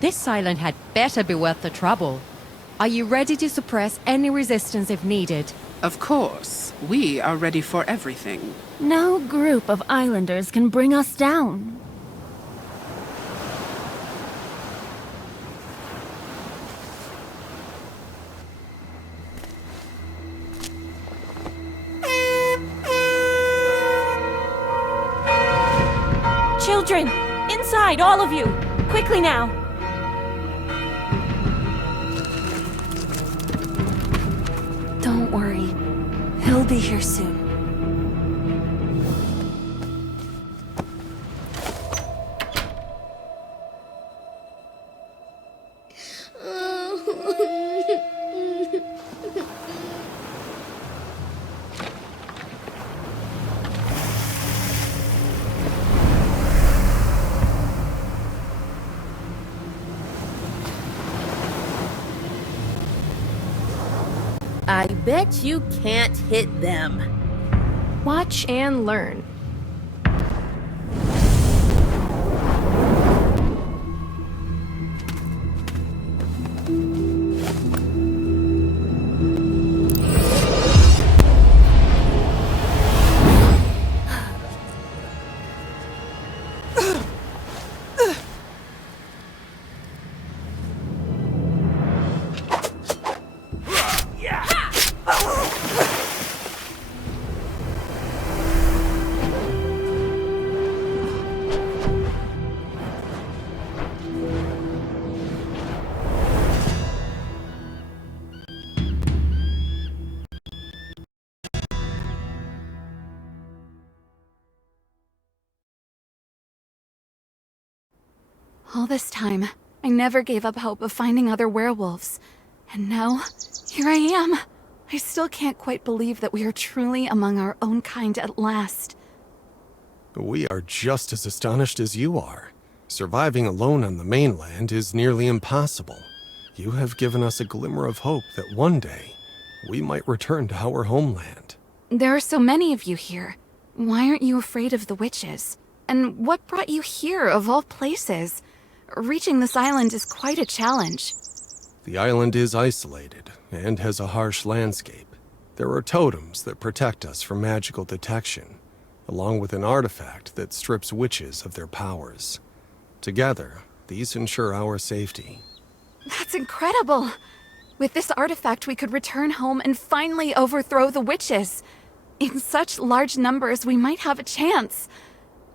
This island had better be worth the trouble. Are you ready to suppress any resistance if needed? Of course. We are ready for everything. No group of islanders can bring us down. Children! Inside, all of you! Quickly now! Don't worry. He'll be here soon. I bet you can't hit them. Watch and learn. All this time, I never gave up hope of finding other werewolves. And now, here I am. I still can't quite believe that we are truly among our own kind at last. We are just as astonished as you are. Surviving alone on the mainland is nearly impossible. You have given us a glimmer of hope that one day, we might return to our homeland. There are so many of you here. Why aren't you afraid of the witches? And what brought you here, of all places? Reaching this island is quite a challenge. The island is isolated and has a harsh landscape. There are totems that protect us from magical detection, along with an artifact that strips witches of their powers. Together, these ensure our safety. That's incredible! With this artifact, we could return home and finally overthrow the witches. In such large numbers, we might have a chance.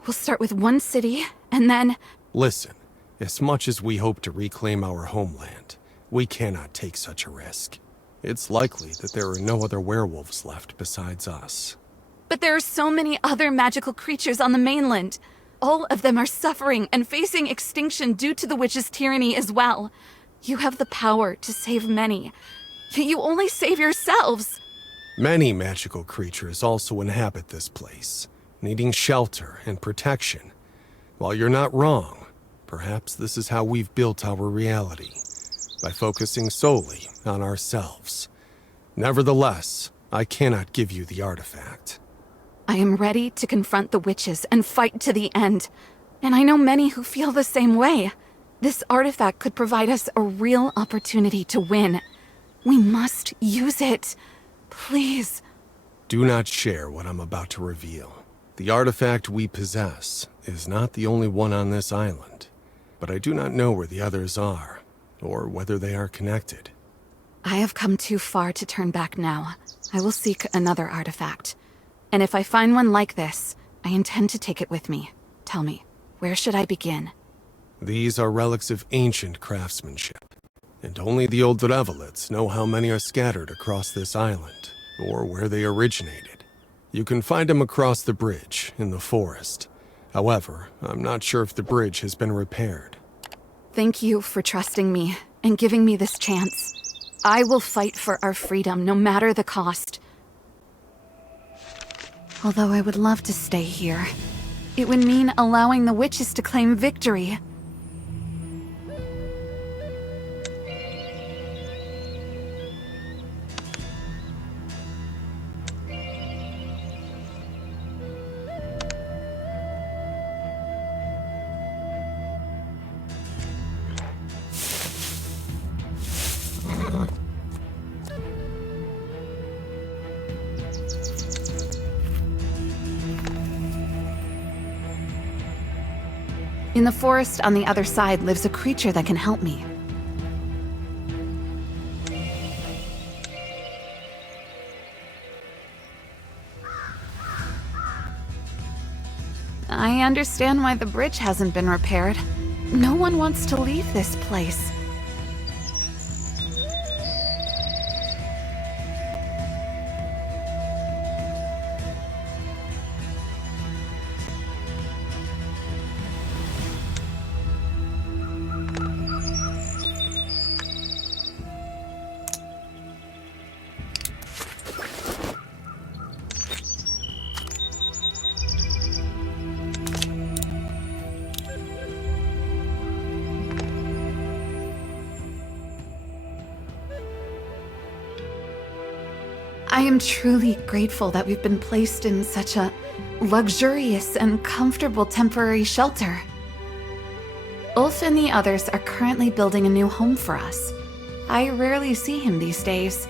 We'll start with one city, and then... Listen, as much as we hope to reclaim our homeland, we cannot take such a risk. It's likely that there are no other werewolves left besides us. But there are so many other magical creatures on the mainland. All of them are suffering and facing extinction due to the witches' tyranny as well. You have the power to save many, yet you only save yourselves. Many magical creatures also inhabit this place, needing shelter and protection. While you're not wrong, perhaps this is how we've built our reality, by focusing solely on ourselves. Nevertheless, I cannot give you the artifact. I am ready to confront the witches and fight to the end. And I know many who feel the same way. This artifact could provide us a real opportunity to win. We must use it. Please. Do not share what I'm about to reveal. The artifact we possess is not the only one on this island, but I do not know where the others are, or whether they are connected. I have come too far to turn back now. I will seek another artifact. And if I find one like this, I intend to take it with me. Tell me, where should I begin? These are relics of ancient craftsmanship, and only the old Revelets know how many are scattered across this island, or where they originated. You can find them across the bridge, in the forest. However, I'm not sure if the bridge has been repaired. Thank you for trusting me and giving me this chance. I will fight for our freedom, no matter the cost. Although I would love to stay here. It would mean allowing the witches to claim victory. In the forest on the other side lives a creature that can help me. I understand why the bridge hasn't been repaired. No one wants to leave this place. I am truly grateful that we've been placed in such a luxurious and comfortable temporary shelter. Ulf and the others are currently building a new home for us. I rarely see him these days.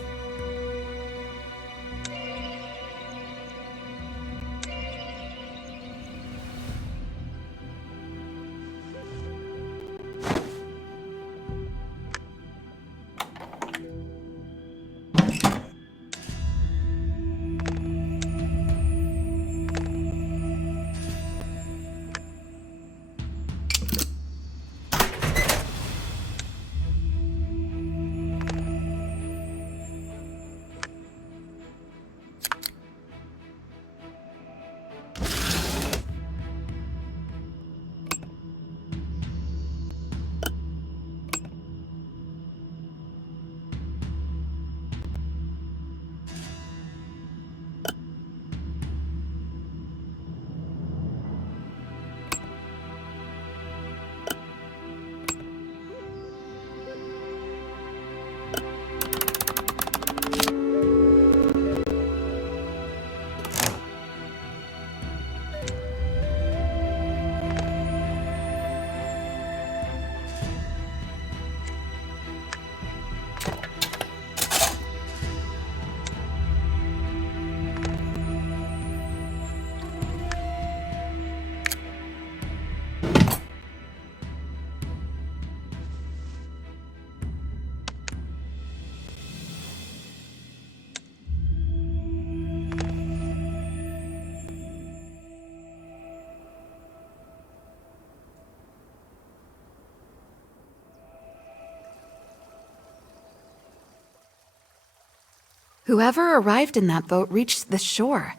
Whoever arrived in that boat reached the shore,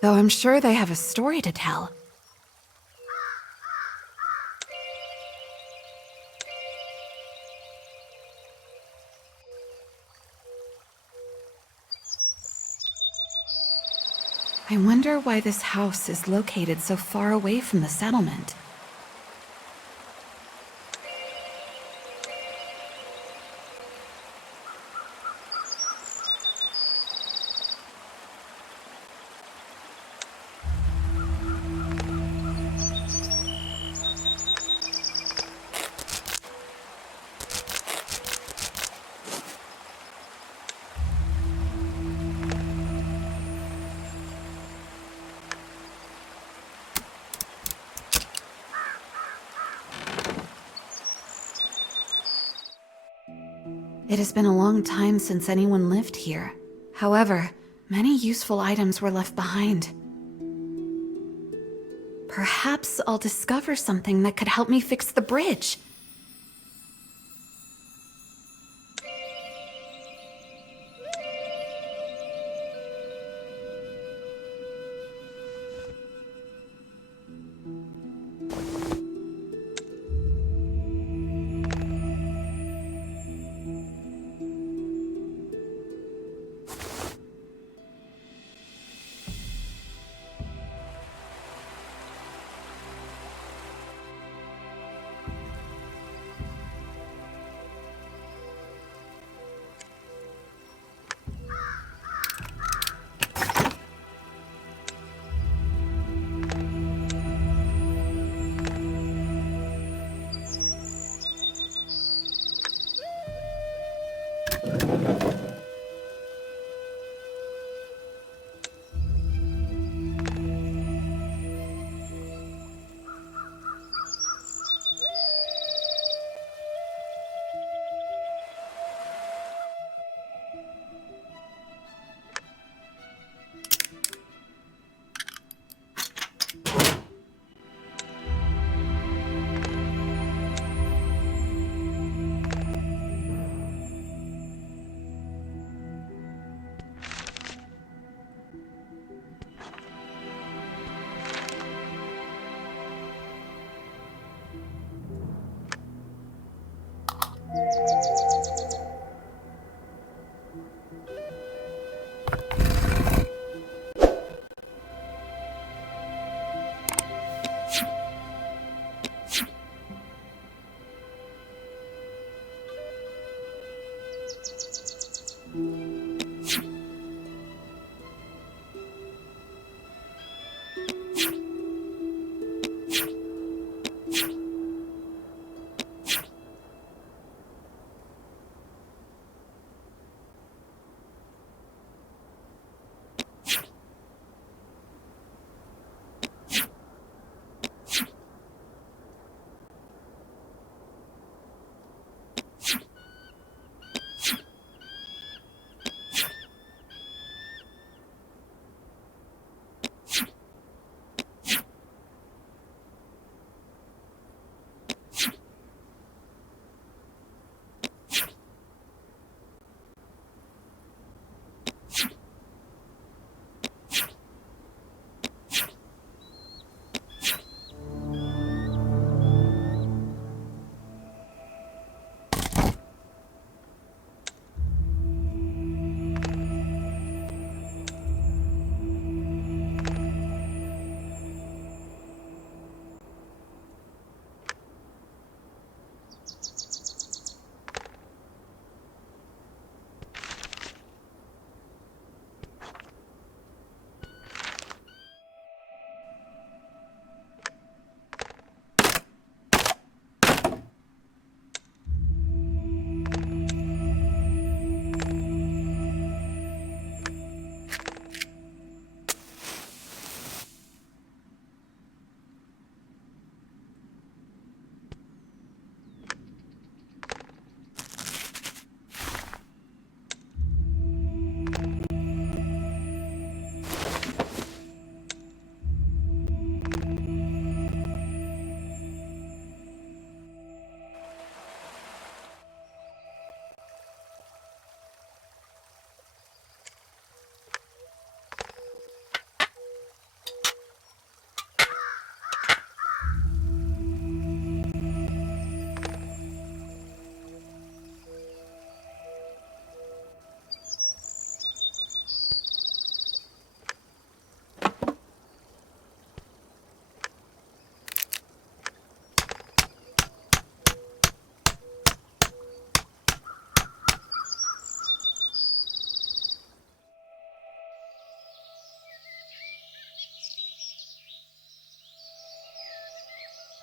though I'm sure they have a story to tell. I wonder why this house is located so far away from the settlement. It has been a long time since anyone lived here. However, many useful items were left behind. Perhaps I'll discover something that could help me fix the bridge.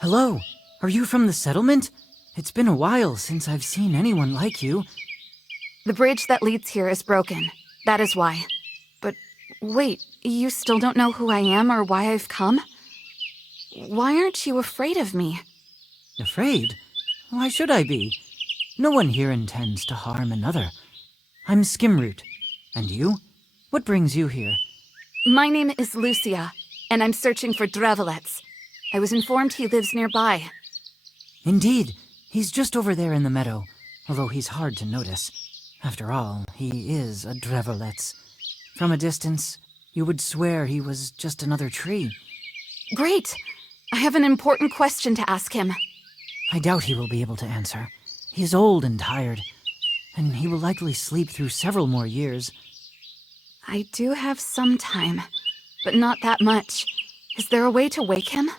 Hello, are you from the settlement? It's been a while since I've seen anyone like you. The bridge that leads here is broken. That is why. But wait, you still don't know who I am or why I've come? Why aren't you afraid of me? Afraid? Why should I be? No one here intends to harm another. I'm Skimroot. And you? What brings you here? My name is Lucia, and I'm searching for Drevelets. I was informed he lives nearby. Indeed, he's just over there in the meadow, although he's hard to notice. After all, he is a Drevelets. From a distance, you would swear he was just another tree. Great! I have an important question to ask him. I doubt he will be able to answer. He is old and tired, and he will likely sleep through several more years. I do have some time, but not that much. Is there a way to wake him?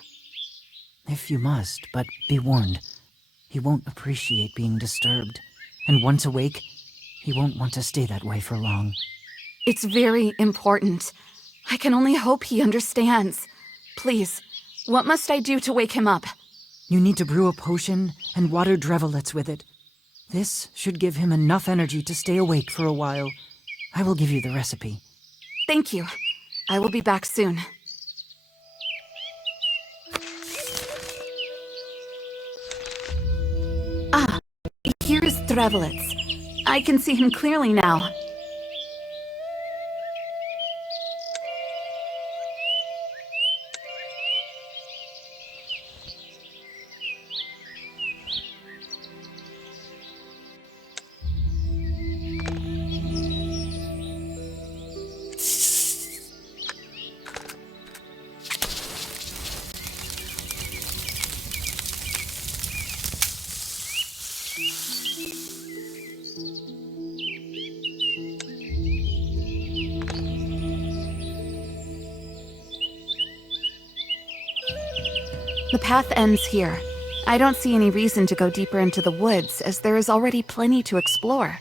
If you must, but be warned. He won't appreciate being disturbed, and once awake, he won't want to stay that way for long. It's very important. I can only hope he understands. Please, what must I do to wake him up? You need to brew a potion and water Drevelets with it. This should give him enough energy to stay awake for a while. I will give you the recipe. Thank you. I will be back soon. Ah, here is Drevelets. I can see him clearly now. The path ends here. I don't see any reason to go deeper into the woods, as there is already plenty to explore.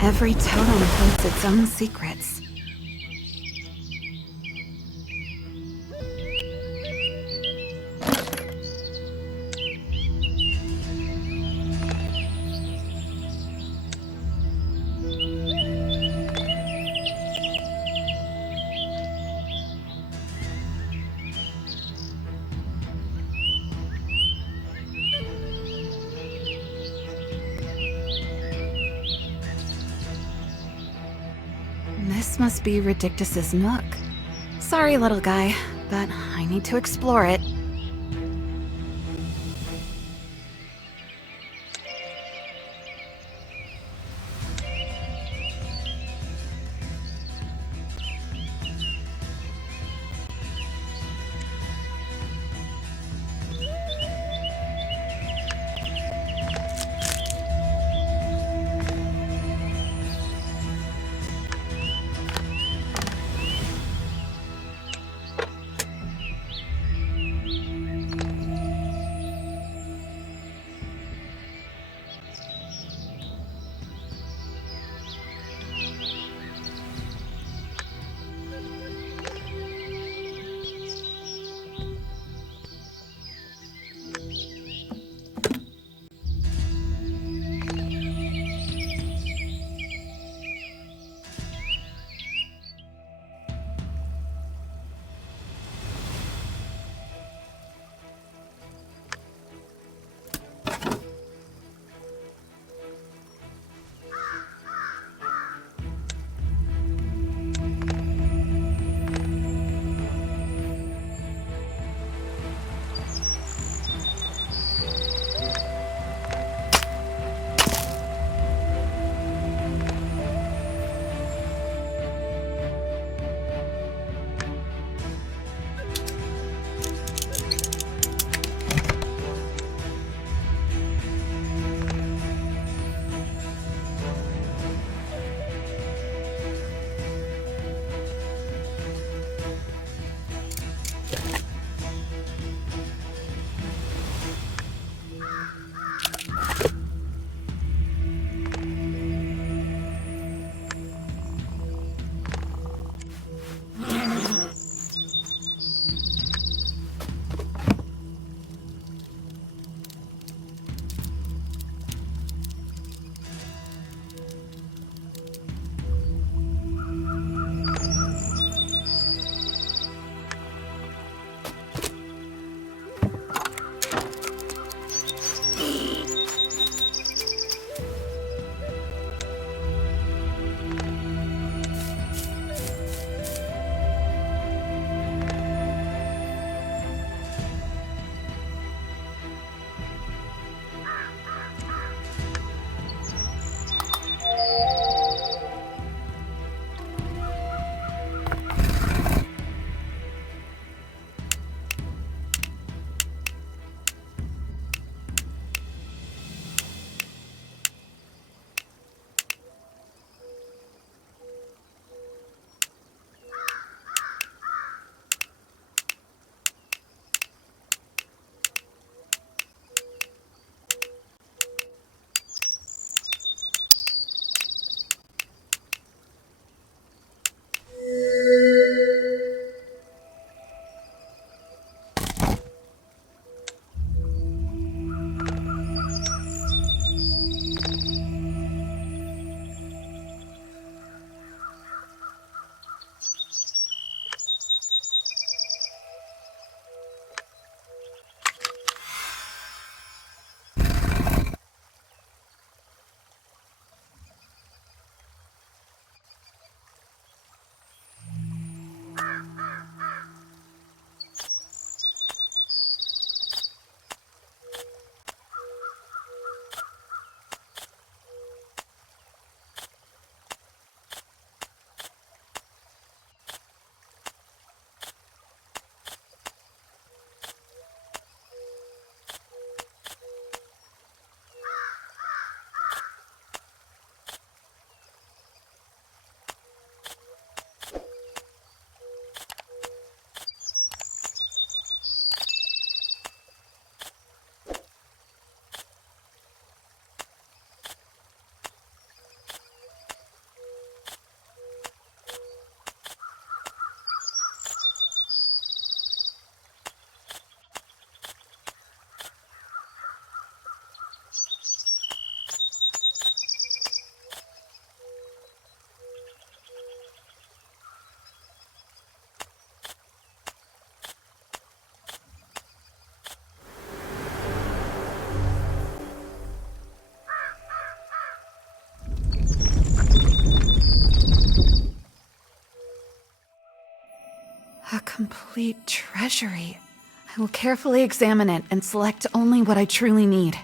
Every totem holds its own secrets. This must be Ridictus's nook. Sorry, little guy, but I need to explore it. complete treasury. I will carefully examine it and select only what I truly need.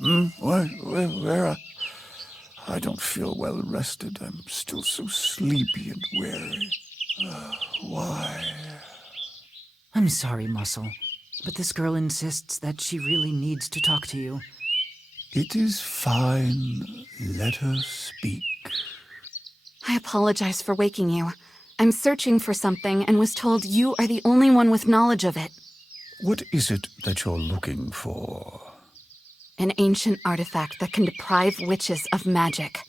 Where? I don't feel well rested. I'm still so sleepy and weary. Why? I'm sorry, Muscle, but this girl insists that she really needs to talk to you. It is fine. Let her speak. I apologize for waking you. I'm searching for something and was told you are the only one with knowledge of it. What is it that you're looking for? An ancient artifact that can deprive witches of magic.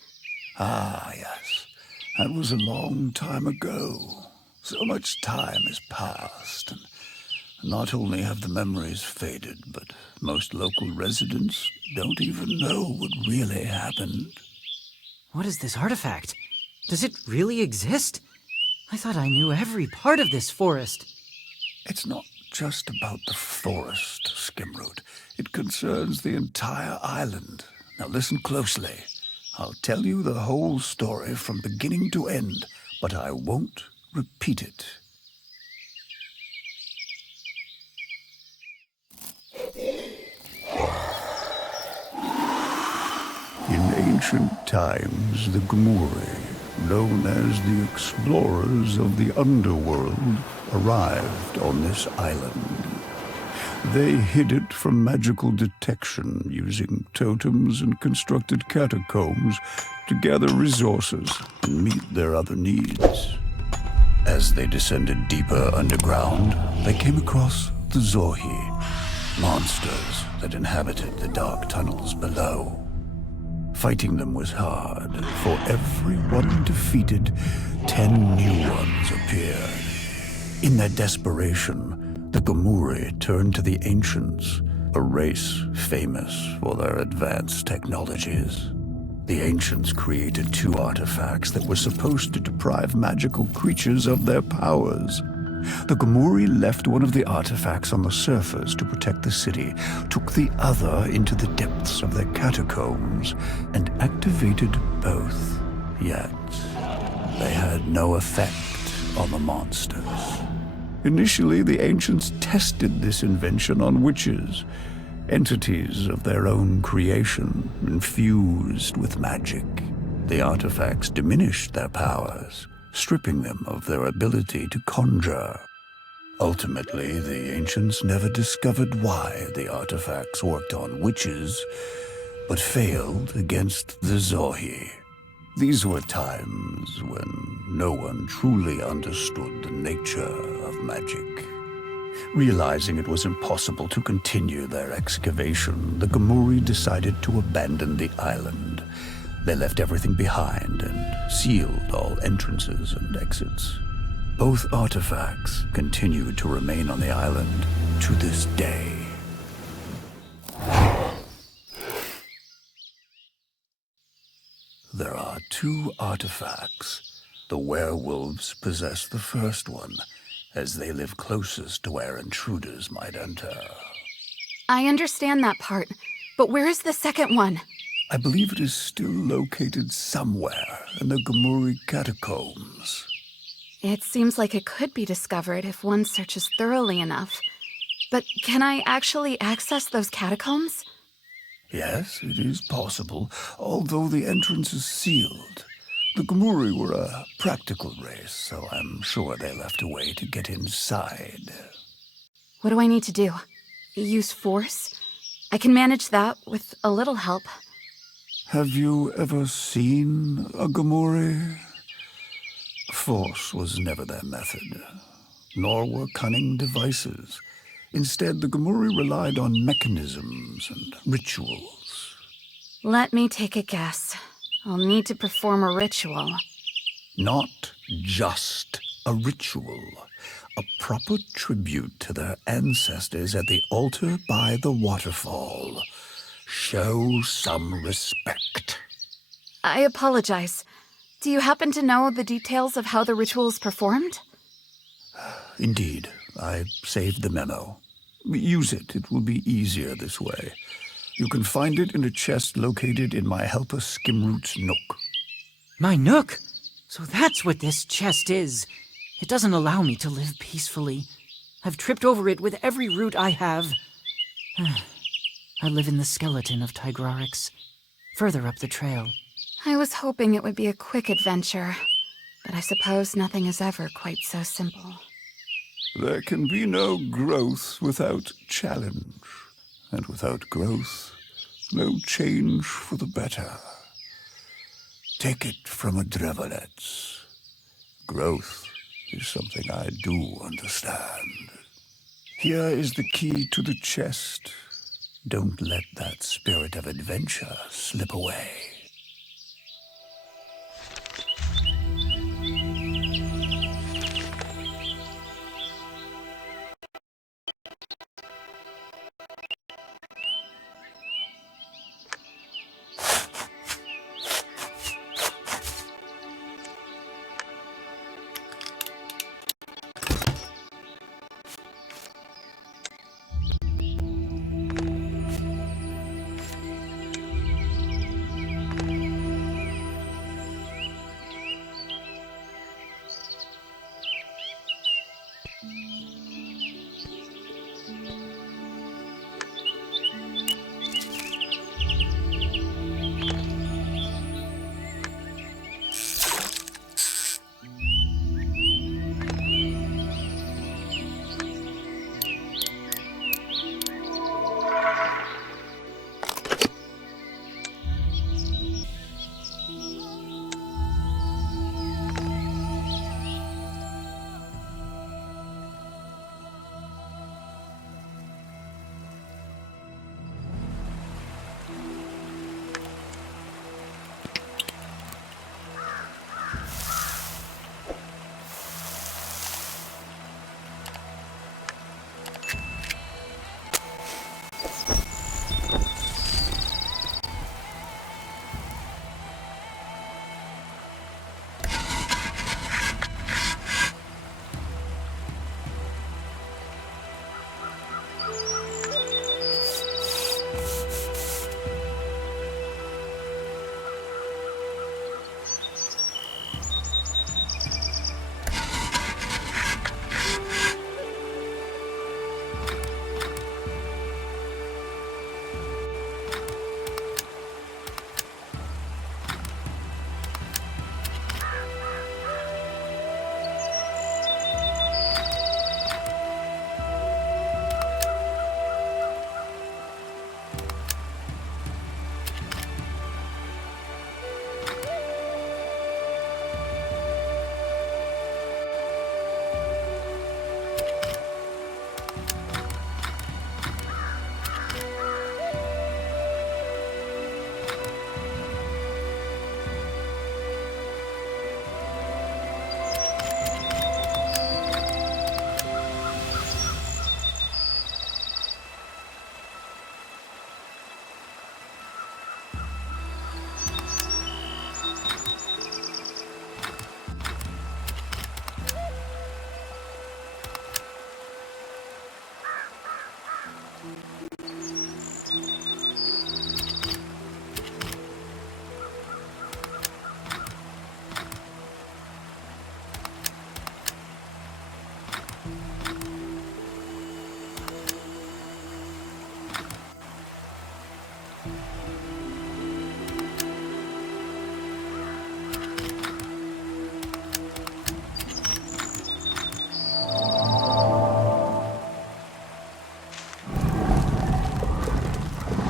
Ah, yes. That was a long time ago. So much time has passed, and not only have the memories faded, but most local residents don't even know what really happened. What is this artifact? Does it really exist? I thought I knew every part of this forest. It's not just about the forest, Skimroot. It concerns the entire island. Now listen closely. I'll tell you the whole story from beginning to end, but I won't repeat it. In ancient times, the Gomuri, known as the explorers of the underworld, arrived on this island. They hid it from magical detection using totems and constructed catacombs to gather resources and meet their other needs. As they descended deeper underground, they came across the Zohi, monsters that inhabited the dark tunnels below. Fighting them was hard. For every one defeated, 10 new ones appeared. In their desperation, the Gomuri turned to the Ancients, a race famous for their advanced technologies. The Ancients created 2 artifacts that were supposed to deprive magical creatures of their powers. The Gomuri left one of the artifacts on the surface to protect the city, took the other into the depths of their catacombs, and activated both. Yet, they had no effect on the monsters. Initially, the Ancients tested this invention on witches, entities of their own creation, infused with magic. The artifacts diminished their powers, stripping them of their ability to conjure. Ultimately, the Ancients never discovered why the artifacts worked on witches, but failed against the Zohi. These were times when no one truly understood the nature of magic. Realizing it was impossible to continue their excavation, the Gomuri decided to abandon the island. They left everything behind and sealed all entrances and exits. Both artifacts continue to remain on the island to this day. There are 2 artifacts. The werewolves possess the first one, as they live closest to where intruders might enter. I understand that part, but where is the second one? I believe it is still located somewhere in the Gomuri catacombs. It seems like it could be discovered if one searches thoroughly enough. But can I actually access those catacombs? Yes, it is possible, although the entrance is sealed. The Gomuri were a practical race, so I'm sure they left a way to get inside. What do I need to do? Use force? I can manage that with a little help. Have you ever seen a Gomuri? Force was never their method, nor were cunning devices. Instead, the Gomuri relied on mechanisms and rituals. Let me take a guess. I'll need to perform a ritual. Not just a ritual. A proper tribute to their ancestors at the altar by the waterfall. Show some respect. I apologize. Do you happen to know the details of how the ritual is performed? Indeed. I saved the memo. Use it. It will be easier this way. You can find it in a chest located in my helper Skimroot's nook. My nook? So that's what this chest is. It doesn't allow me to live peacefully. I've tripped over it with every root I have. I live in the skeleton of Tigrarix, further up the trail. I was hoping it would be a quick adventure, but I suppose nothing is ever quite so simple. There can be no growth without challenge, and without growth, no change for the better. Take it from a Drevelets. Growth is something I do understand. Here is the key to the chest. Don't let that spirit of adventure slip away.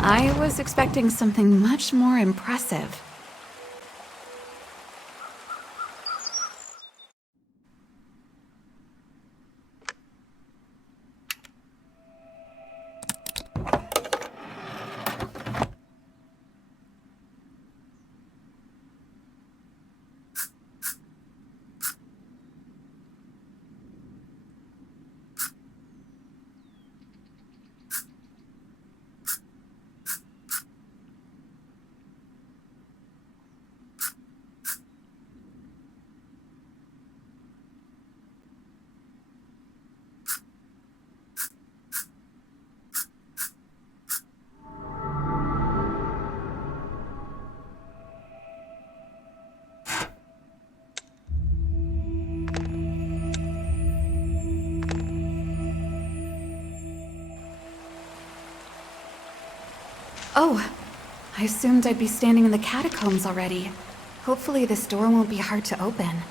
I was expecting something much more impressive. Oh, I assumed I'd be standing in the catacombs already. Hopefully this door won't be hard to open.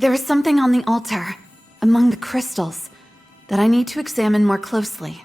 There is something on the altar, among the crystals, that I need to examine more closely.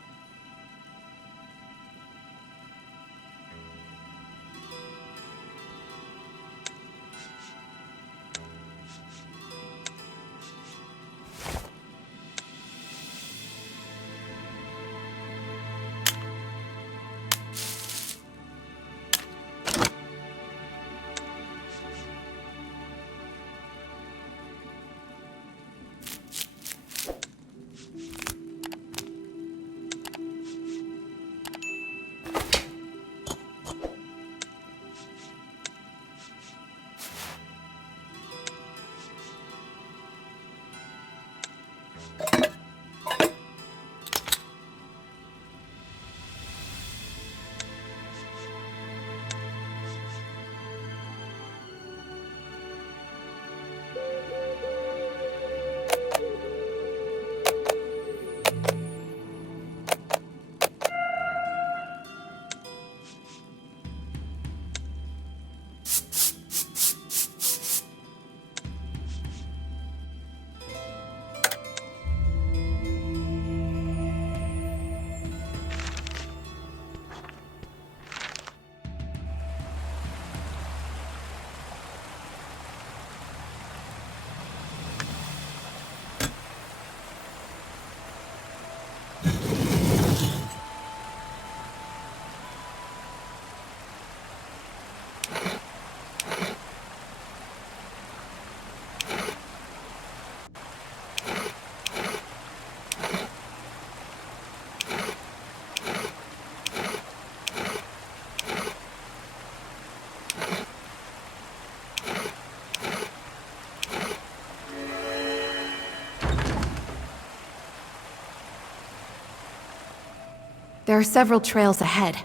There are several trails ahead,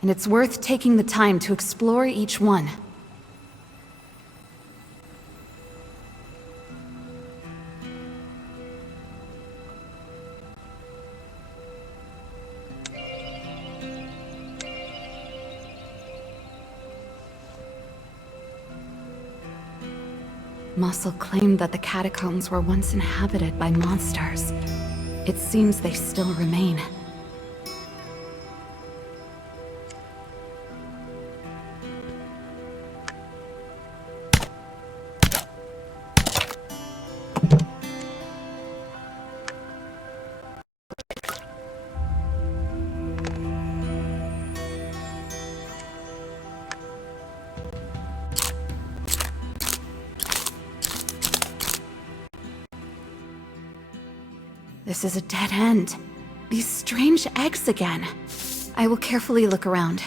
and it's worth taking the time to explore each one. Mossel claimed that the catacombs were once inhabited by monsters. It seems they still remain. This is a dead end. These strange eggs again. I will carefully look around.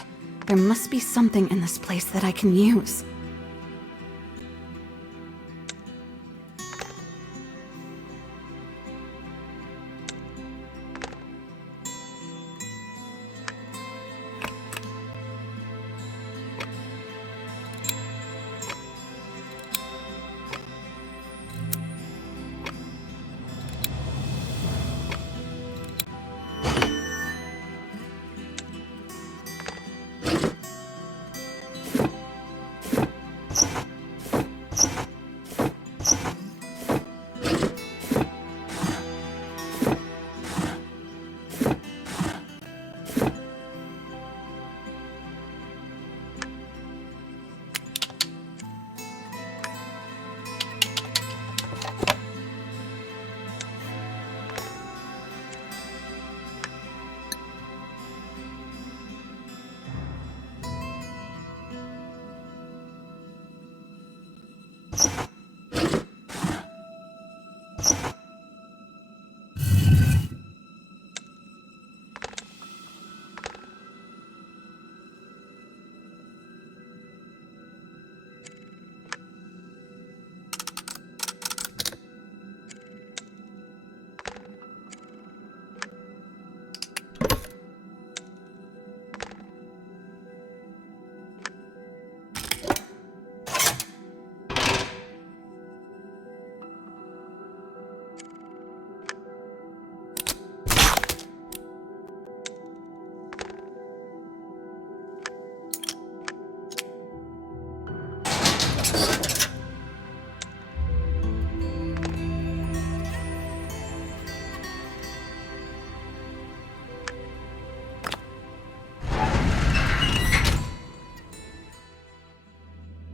There must be something in this place that I can use.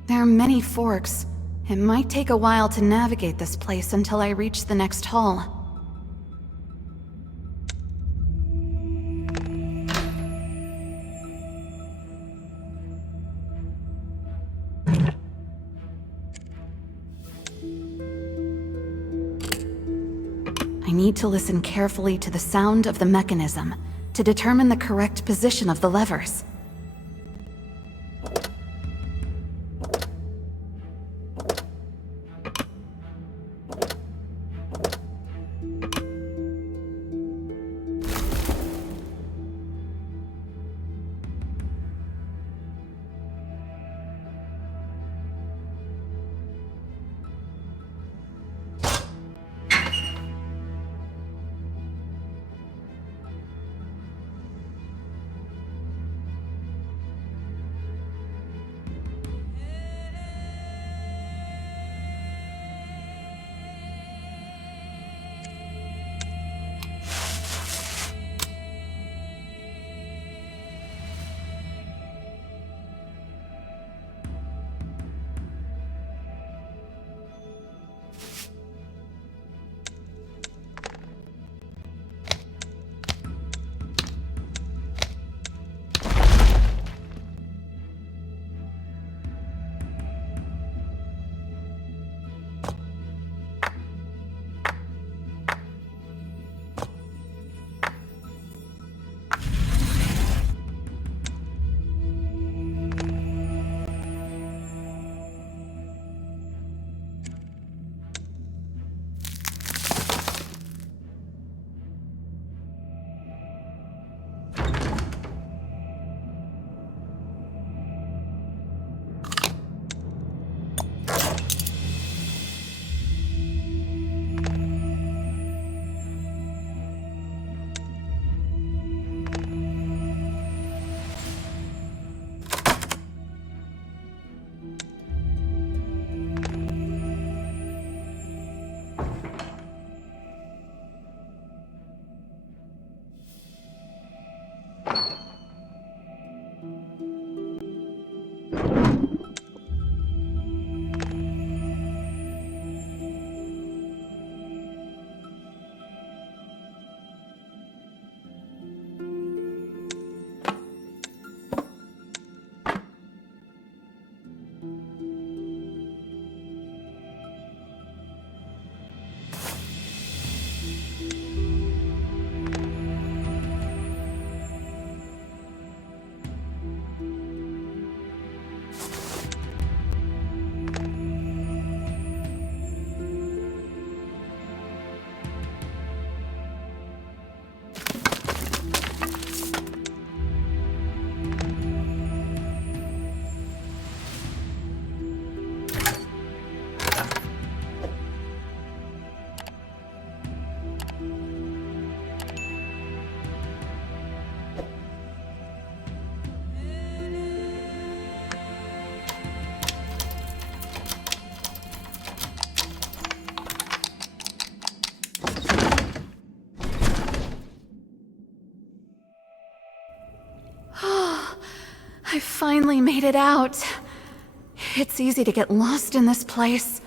There are many forks. It might take a while to navigate this place until I reach the next hall. I need to listen carefully to the sound of the mechanism to determine the correct position of the levers. I finally made it out. It's easy to get lost in this place.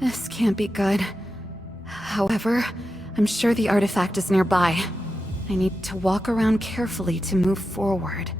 This can't be good. However, I'm sure the artifact is nearby. I need to walk around carefully to move forward.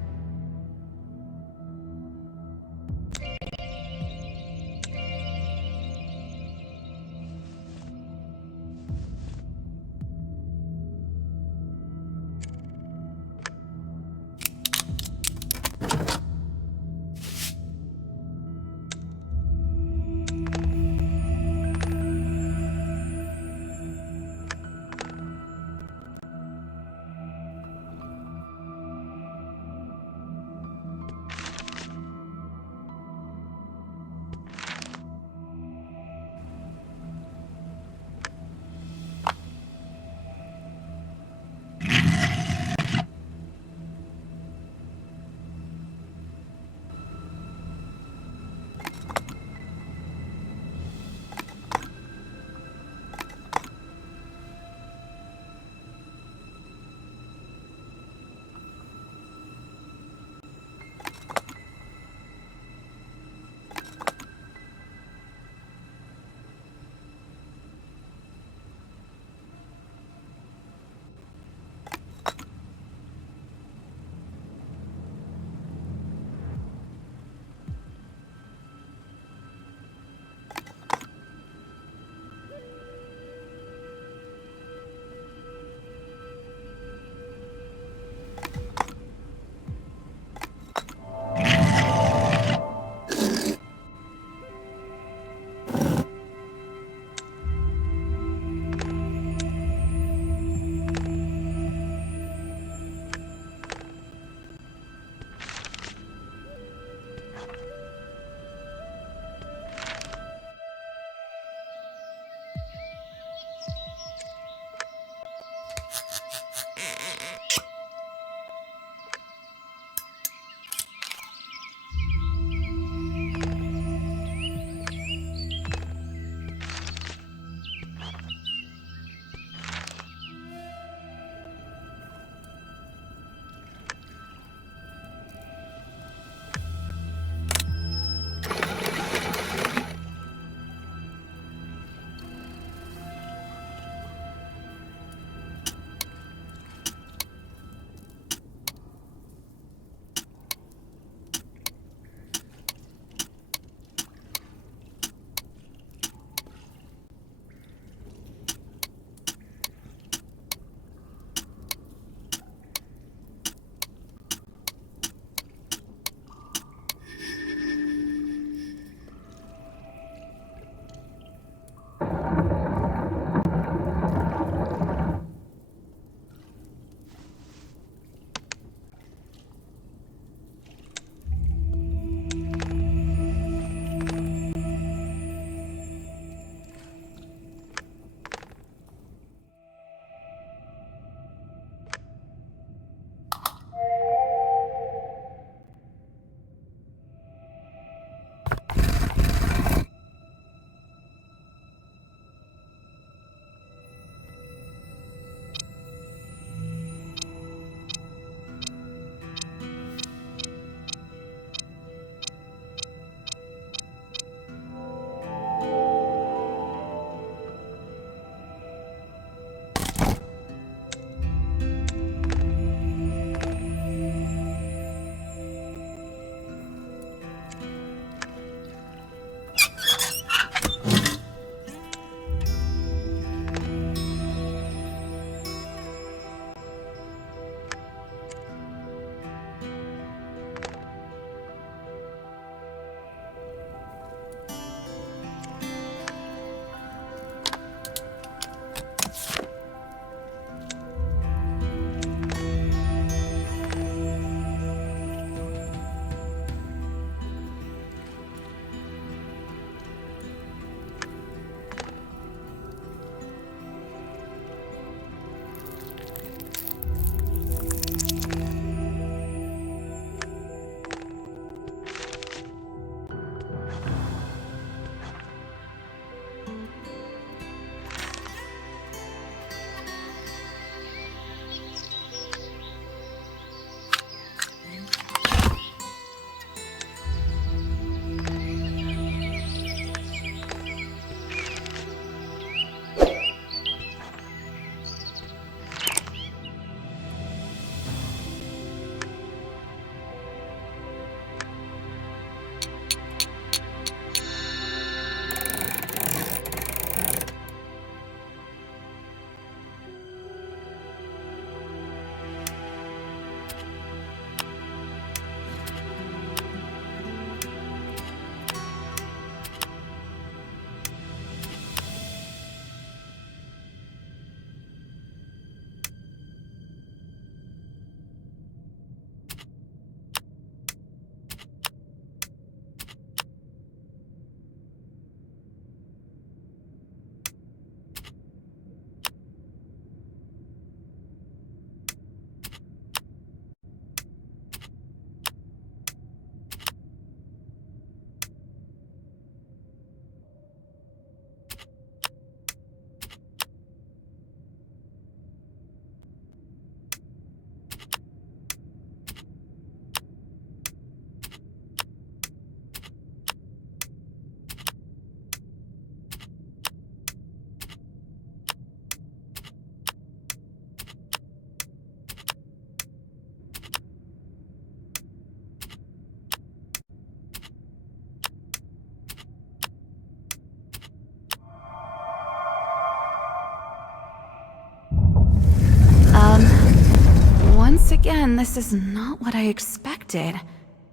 again, this is not what I expected.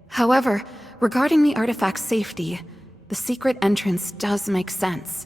However, regarding the artifact's safety, the secret entrance does make sense.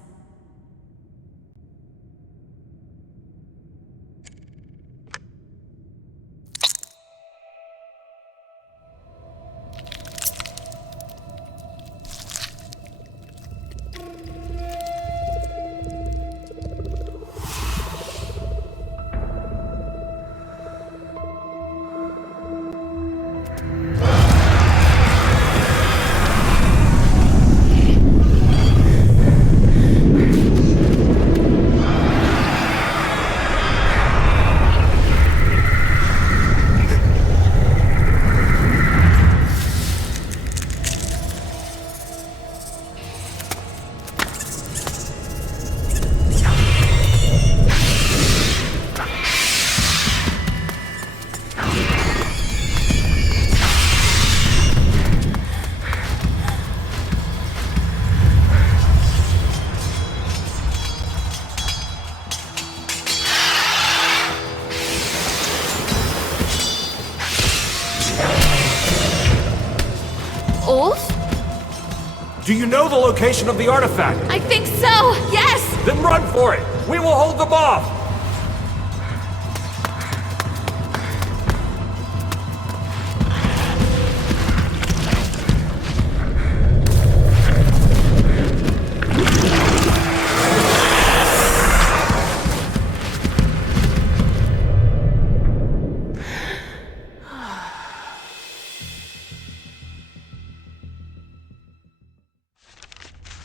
Do you know the location of the artifact? I think so, yes! Then run for it! We will hold them off!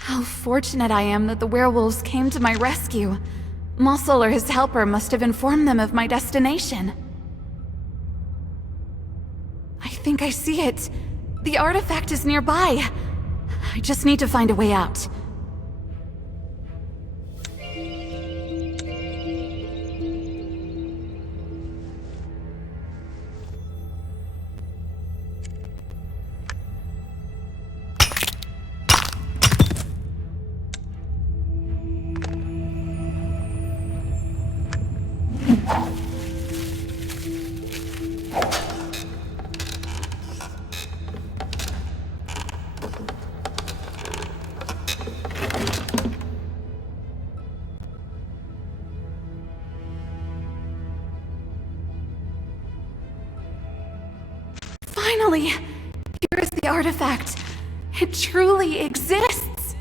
How fortunate I am that the werewolves came to my rescue. Muscle or his helper must have informed them of my destination. I think I see it. The artifact is nearby. I just need to find a way out. Finally! Here is the artifact. It truly exists!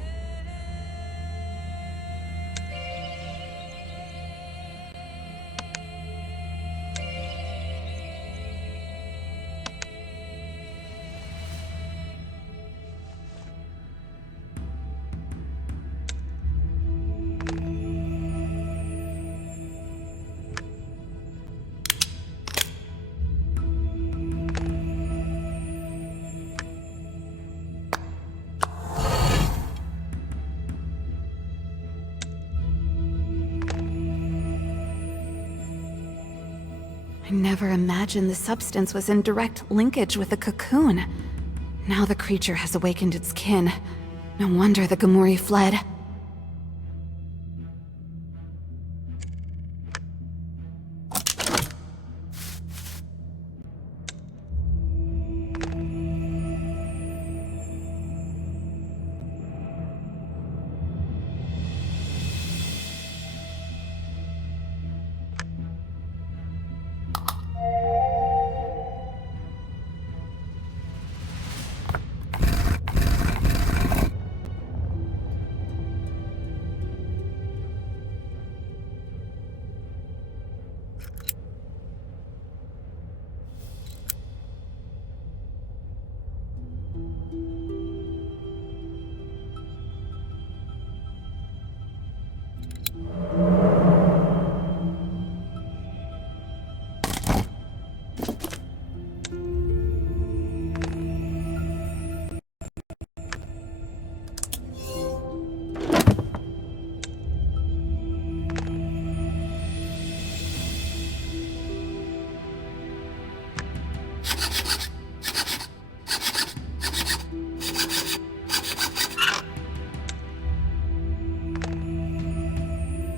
I never imagined the substance was in direct linkage with the cocoon. Now the creature has awakened its kin. No wonder the Gamori fled.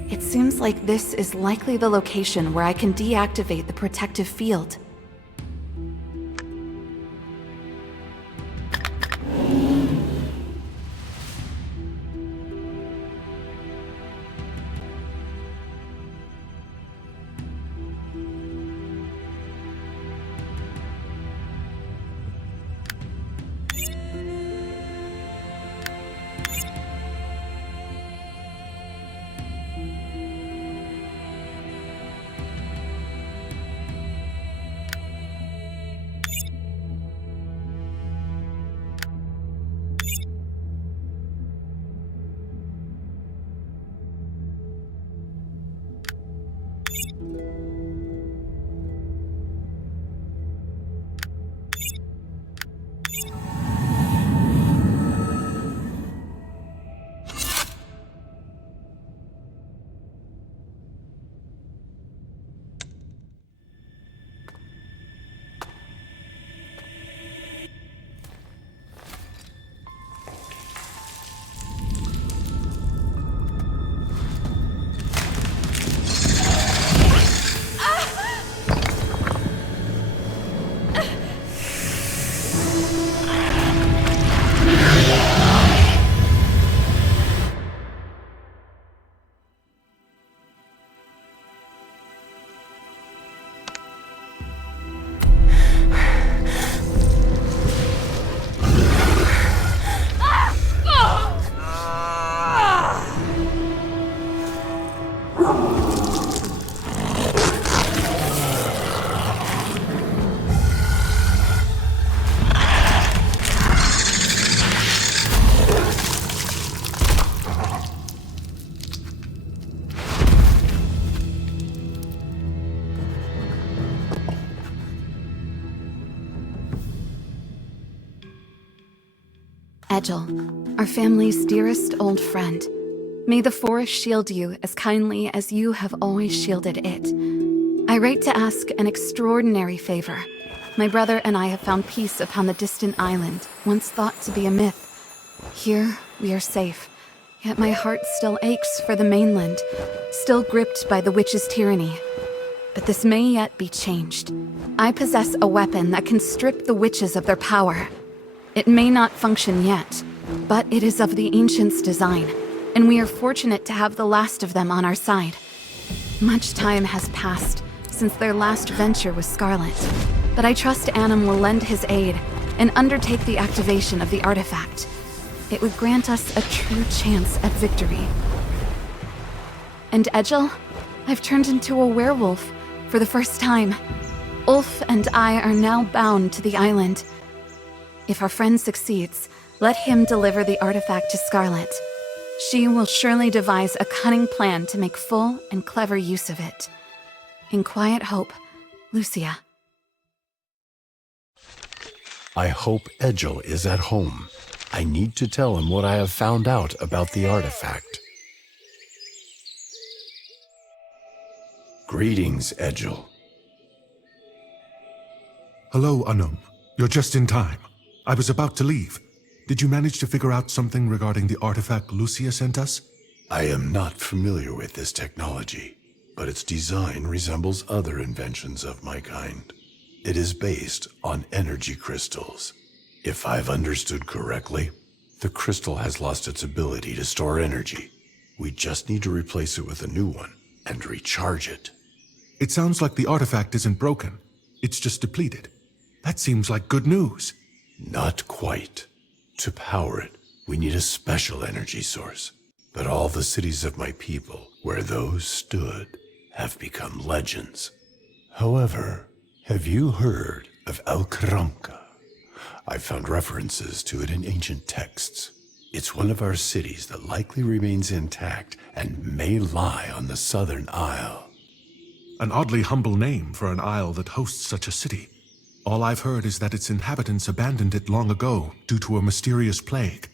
It seems like this is likely the location where I can deactivate the protective field. Edgel, our family's dearest old friend. May the forest shield you as kindly as you have always shielded it. I write to ask an extraordinary favor. My brother and I have found peace upon the distant island, once thought to be a myth. Here, we are safe, yet my heart still aches for the mainland, still gripped by the witch's tyranny. But this may yet be changed. I possess a weapon that can strip the witches of their power. It may not function yet, but it is of the ancients' design, and we are fortunate to have the last of them on our side. Much time has passed since their last venture with Scarlet, but I trust Annam will lend his aid and undertake the activation of the artifact. It would grant us a true chance at victory. And Edgel, I've turned into a werewolf for the first time. Ulf and I are now bound to the island. If our friend succeeds, let him deliver the artifact to Scarlet. She will surely devise a cunning plan to make full and clever use of it. In quiet hope, Lucia. I hope Edgel is at home. I need to tell him what I have found out about the artifact. Greetings, Edgel. Hello, Anum. You're just in time. I was about to leave. Did you manage to figure out something regarding the artifact Lucia sent us? I am not familiar with this technology, but its design resembles other inventions of my kind. It is based on energy crystals. If I've understood correctly, the crystal has lost its ability to store energy. We just need to replace it with a new one and recharge it. It sounds like the artifact isn't broken. It's just depleted. That seems like good news. Not quite. To power it, we need a special energy source. But all the cities of my people, where those stood, have become legends. However, have you heard of Alcranca? I found references to it in ancient texts. It's one of our cities that likely remains intact and may lie on the southern isle. An oddly humble name for an isle that hosts such a city. All I've heard is that its inhabitants abandoned it long ago due to a mysterious plague.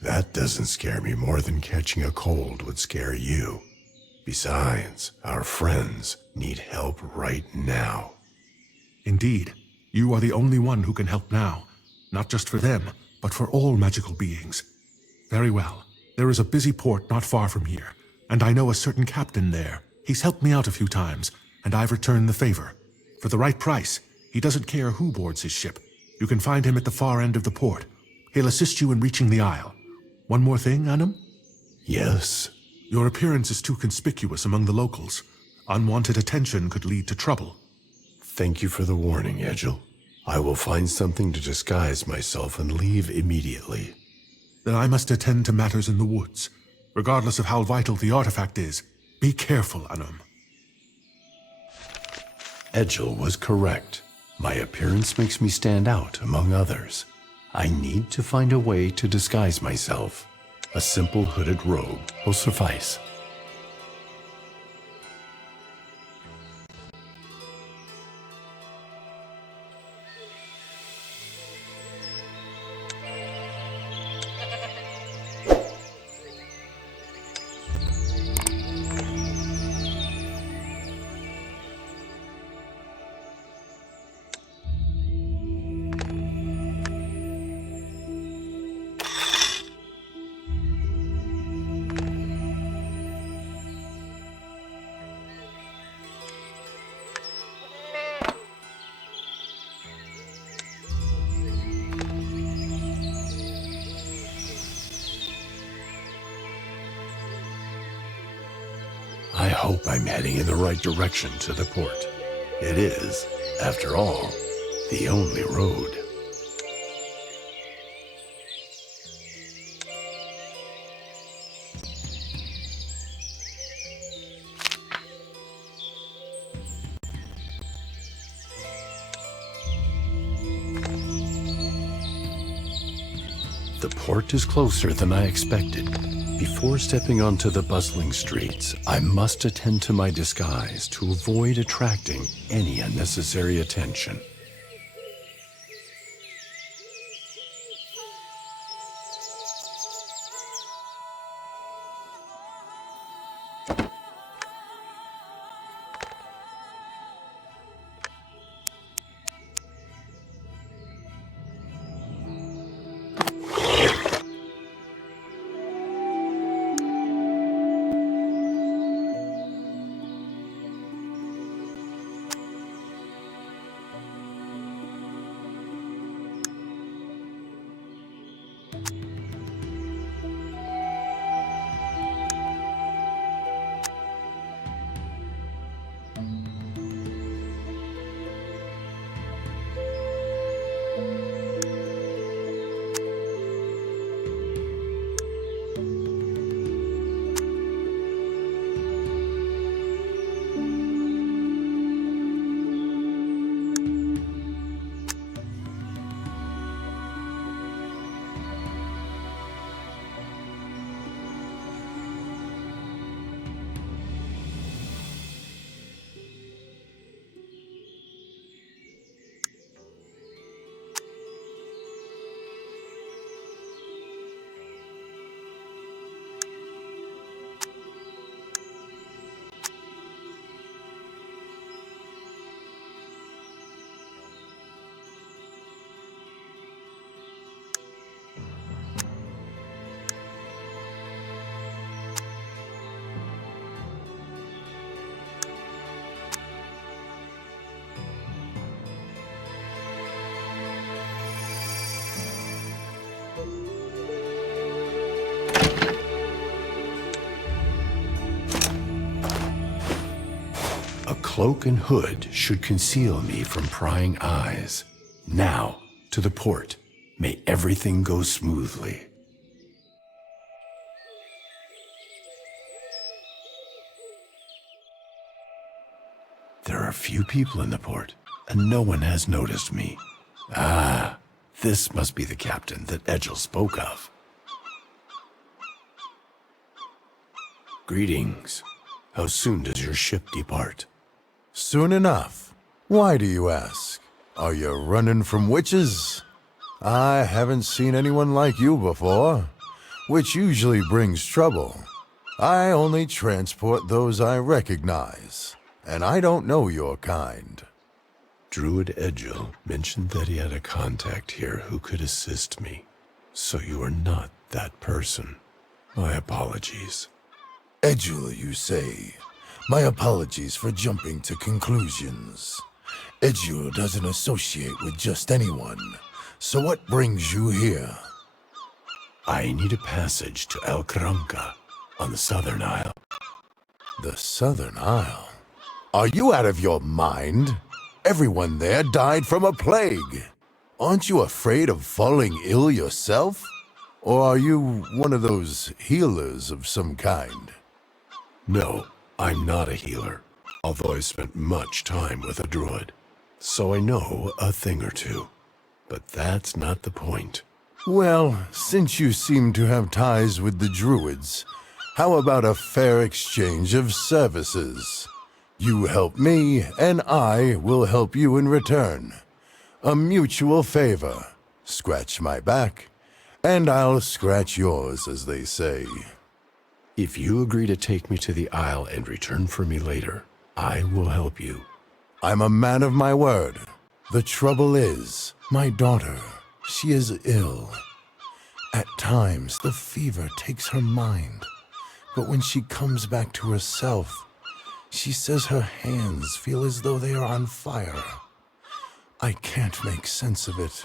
That doesn't scare me more than catching a cold would scare you. Besides, our friends need help right now. Indeed, you are the only one who can help now. Not just for them, but for all magical beings. Very well. There is a busy port not far from here, and I know a certain captain there. He's helped me out a few times, and I've returned the favor. For the right price, he doesn't care who boards his ship. You can find him at the far end of the port. He'll assist you in reaching the isle. One more thing, Annam? Yes? Your appearance is too conspicuous among the locals. Unwanted attention could lead to trouble. Thank you for the warning, Edgel. I will find something to disguise myself and leave immediately. Then I must attend to matters in the woods. Regardless of how vital the artifact is, be careful, Annam. Edgel was correct. My appearance makes me stand out among others. I need to find a way to disguise myself. A simple hooded robe will suffice. I hope I'm heading in the right direction to the port. It is, after all, the only road. The port is closer than I expected. Before stepping onto the bustling streets, I must attend to my disguise to avoid attracting any unnecessary attention. A cloak and hood should conceal me from prying eyes. Now, to the port. May everything go smoothly. There are few people in the port, and no one has noticed me. Ah, this must be the captain that Edgel spoke of. Greetings. How soon does your ship depart? Soon enough. Why do you ask? Are you running from witches? I haven't seen anyone like you before, which usually brings trouble. I only transport those I recognize, and I don't know your kind. Druid Edgel mentioned that he had a contact here who could assist me. So you are not that person. My apologies. Edgel, you say? My apologies for jumping to conclusions. Edgel doesn't associate with just anyone. So what brings you here? I need a passage to El Carranca on the Southern Isle. The Southern Isle? Are you out of your mind? Everyone there died from a plague. Aren't you afraid of falling ill yourself? Or are you one of those healers of some kind? No, I'm not a healer, although I've spent much time with a druid. So I know a thing or two. But that's not the point. Well, since you seem to have ties with the druids, how about a fair exchange of services? You help me, and I will help you in return. A mutual favor. Scratch my back, and I'll scratch yours, as they say. If you agree to take me to the Isle and return for me later, I will help you. I'm a man of my word. The trouble is, my daughter, she is ill. At times, the fever takes her mind, but when she comes back to herself, she says her hands feel as though they are on fire. I can't make sense of it,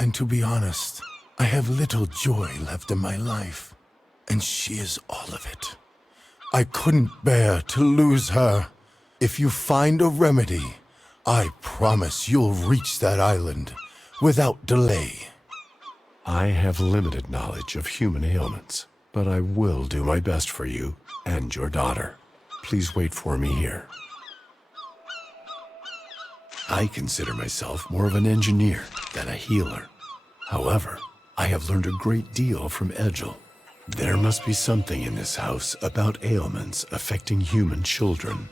and to be honest, I have little joy left in my life, and she is all of it. I couldn't bear to lose her. If you find a remedy, I promise you'll reach that island without delay. I have limited knowledge of human ailments, but I will do my best for you and your daughter. Please wait for me here. I consider myself more of an engineer than a healer. However, I have learned a great deal from Edgel. There must be something in this house about ailments affecting human children.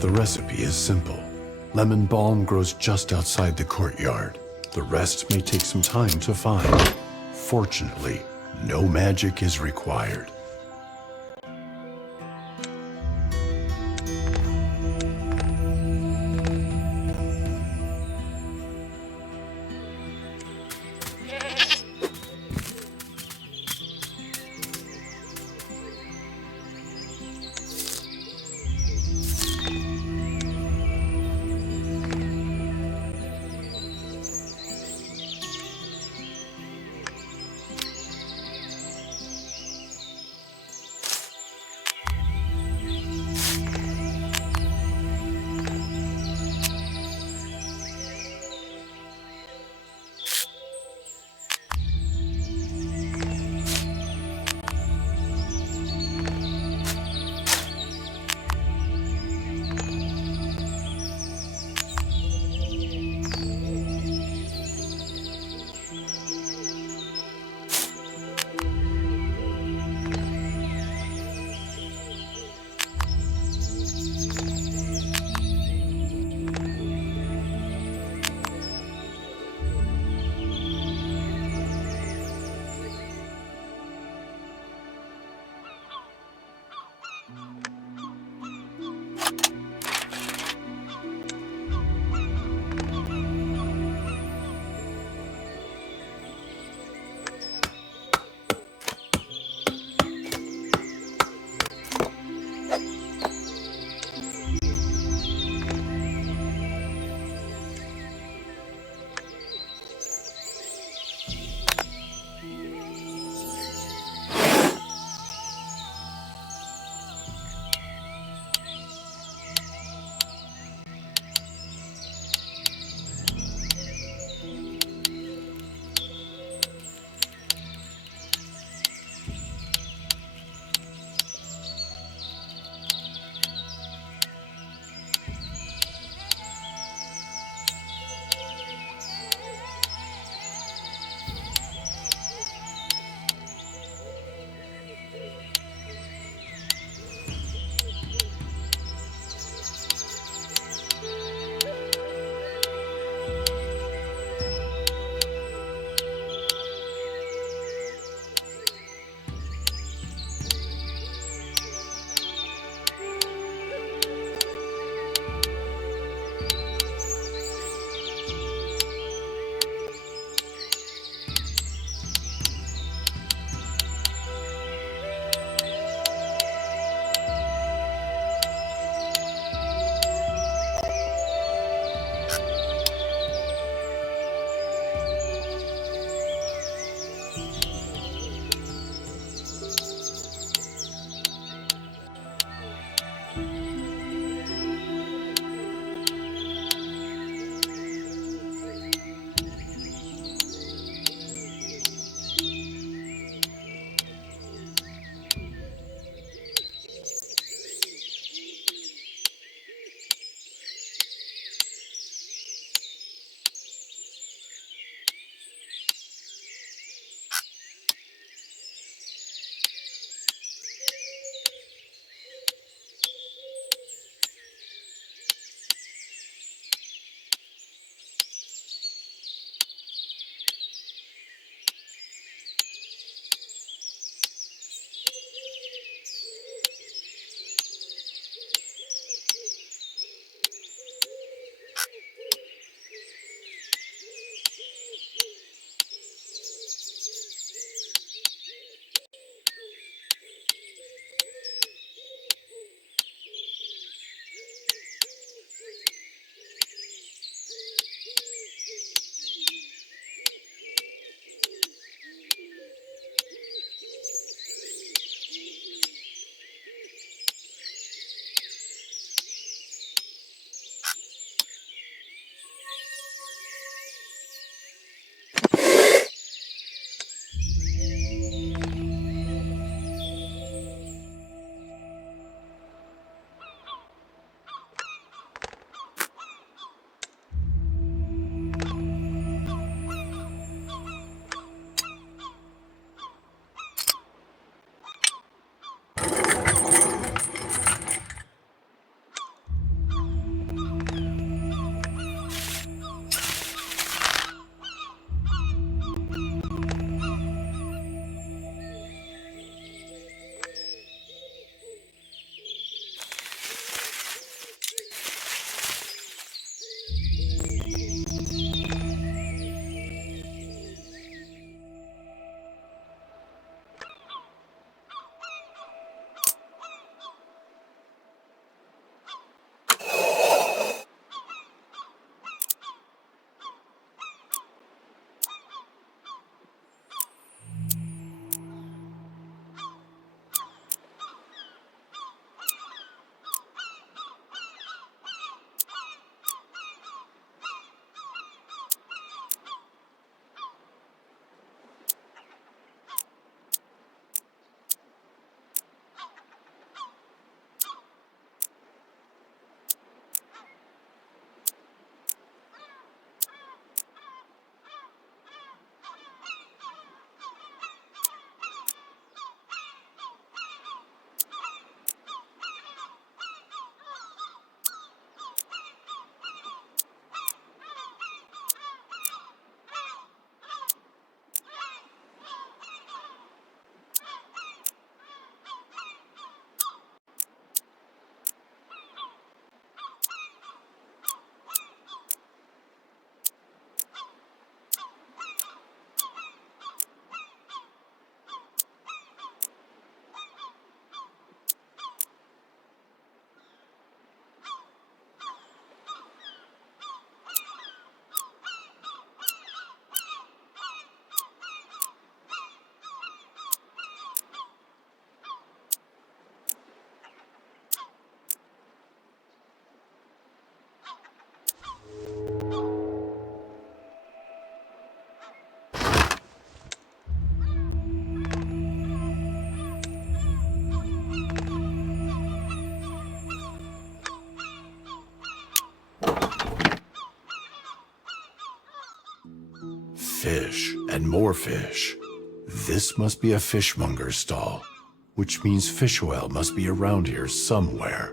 The recipe is simple. Lemon balm grows just outside the courtyard. The rest may take some time to find. Fortunately, no magic is required. Fish and more fish. This must be a fishmonger's stall, which means fish oil must be around here somewhere.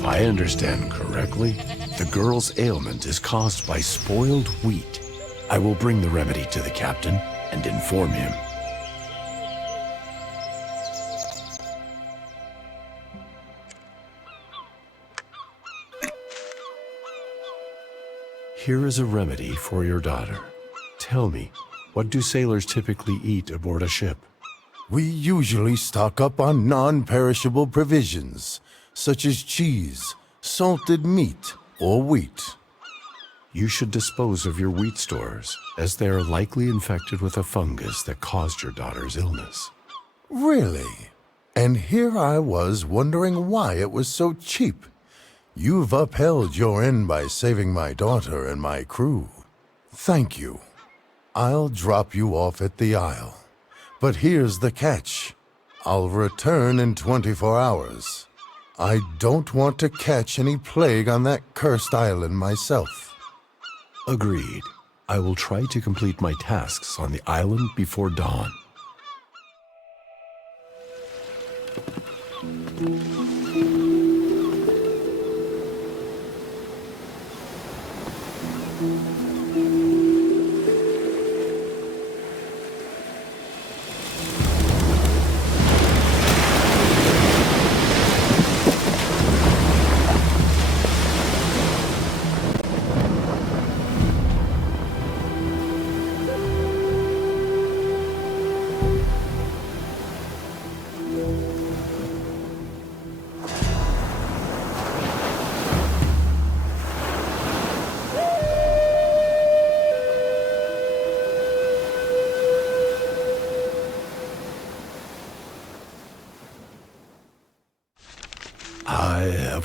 If I understand correctly, the girl's ailment is caused by spoiled wheat. I will bring the remedy to the captain and inform him. Here is a remedy for your daughter. Tell me, what do sailors typically eat aboard a ship? We usually stock up on non-perishable provisions, such as cheese, salted meat, or wheat. You should dispose of your wheat stores, as they are likely infected with a fungus that caused your daughter's illness. Really? And here I was wondering why it was so cheap. You've upheld your end by saving my daughter and my crew. Thank you. I'll drop you off at the Isle. But here's the catch. I'll return in 24 hours. I don't want to catch any plague on that cursed island myself. Agreed. I will try to complete my tasks on the island before dawn.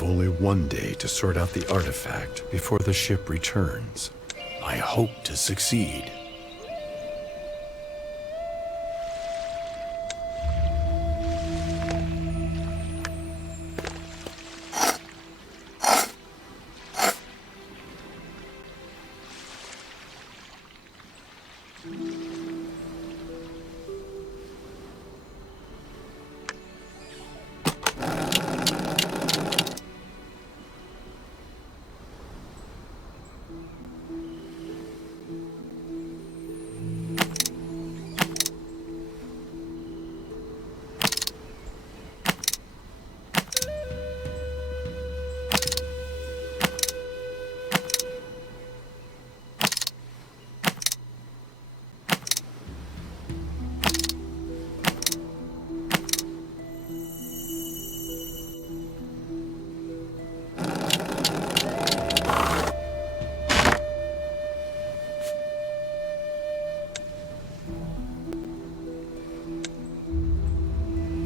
only one day to sort out the artifact before the ship returns. I hope to succeed.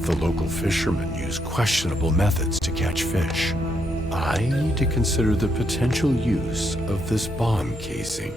The local fishermen use questionable methods to catch fish. I need to consider the potential use of this bomb casing.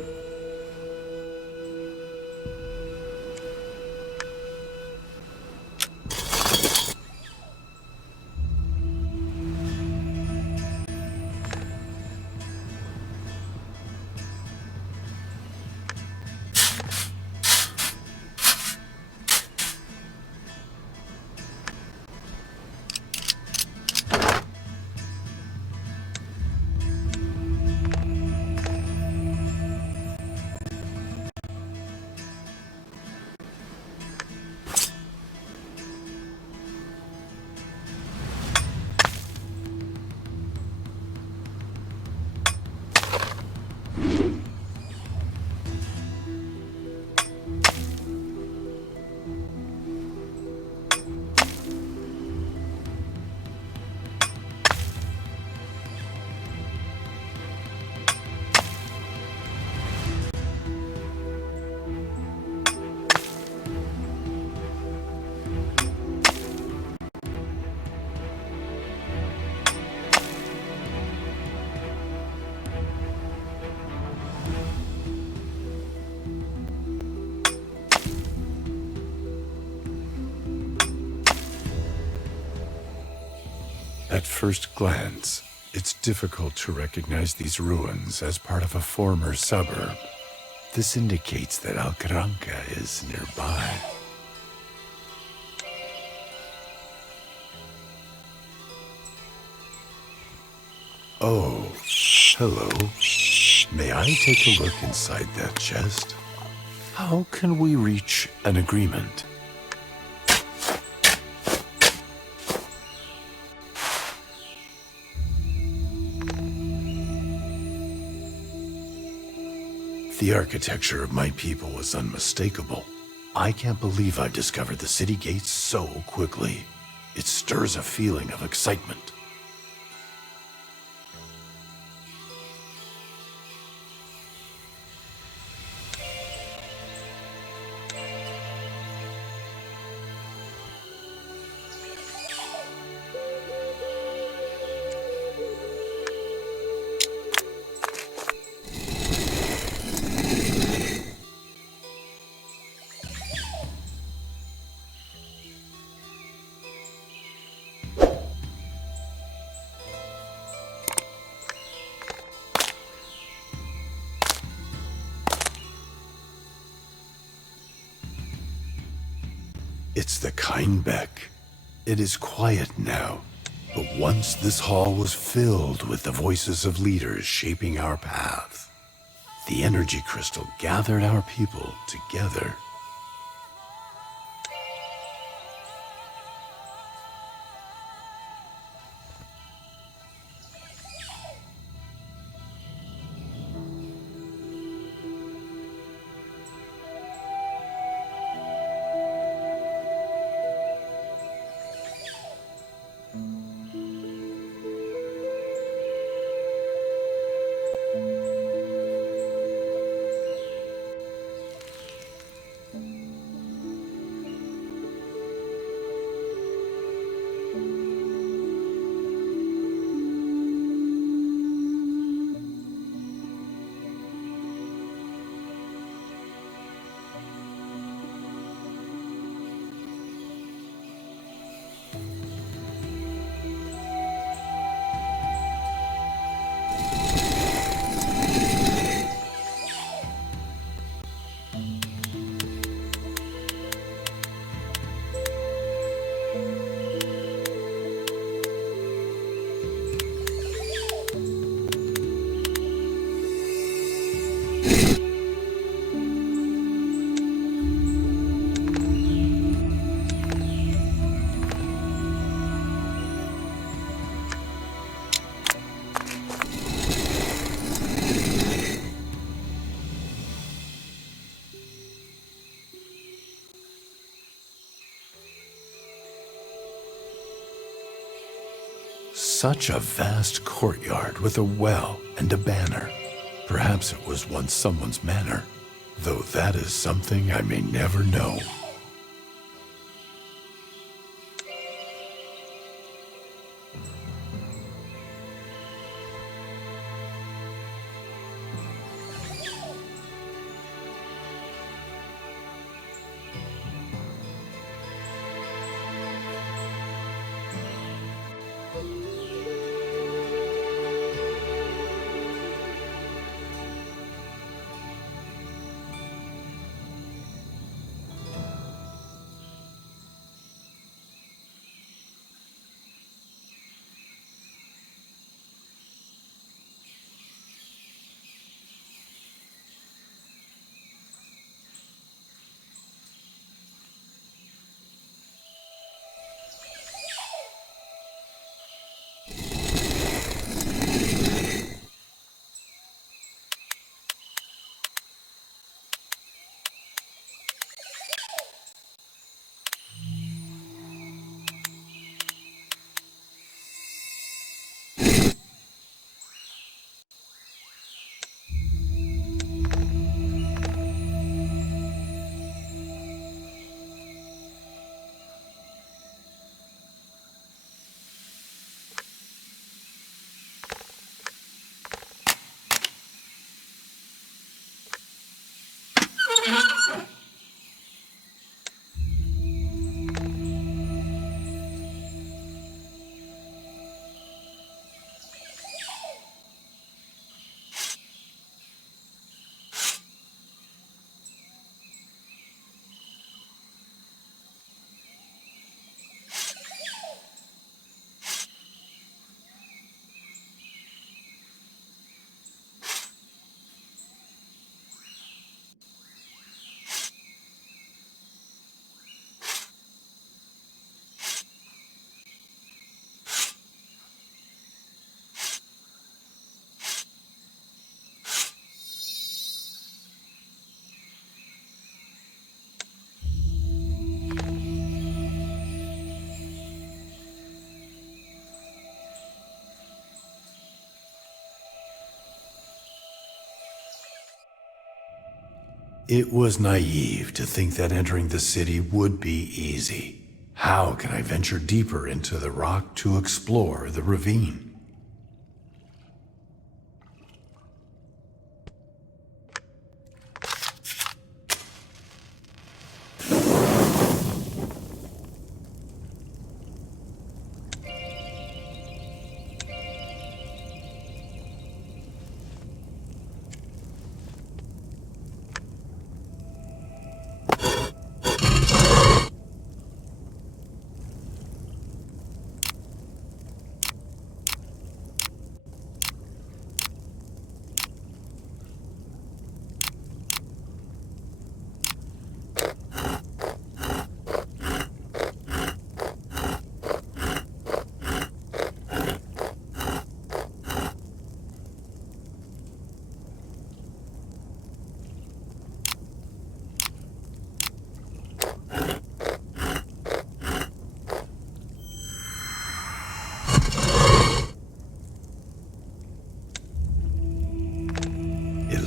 At first glance, it's difficult to recognize these ruins as part of a former suburb. This indicates that Alcaranca is nearby. Oh, hello. May I take a look inside that chest? How can we reach an agreement? The architecture of my people was unmistakable. I can't believe I've discovered the city gates so quickly. It stirs a feeling of excitement. It's the Kindbeck. It is quiet now, but once this hall was filled with the voices of leaders shaping our path. The energy crystal gathered our people together. Such a vast courtyard with a well and a banner. Perhaps it was once someone's manor, though that is something I may never know. It was naive to think that entering the city would be easy. How can I venture deeper into the rock to explore the ravine?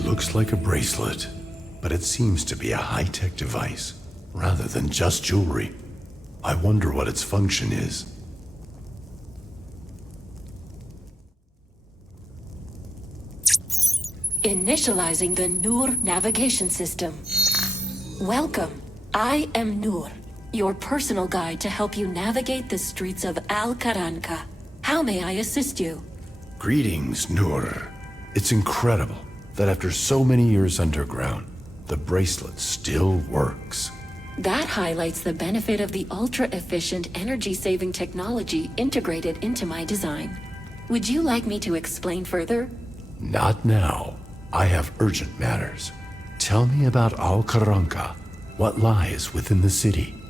Looks like a bracelet, but it seems to be a high-tech device, rather than just jewelry. I wonder what its function is. Initializing the Nur navigation system. Welcome. I am Nur, your personal guide to help you navigate the streets of Al-Qaranqa. How may I assist you? Greetings, Nur. It's incredible that after so many years underground, the bracelet still works. That highlights the benefit of the ultra-efficient energy-saving technology integrated into my design. Would you like me to explain further? Not now. I have urgent matters. Tell me about Al-Qaranqa. What lies within the city?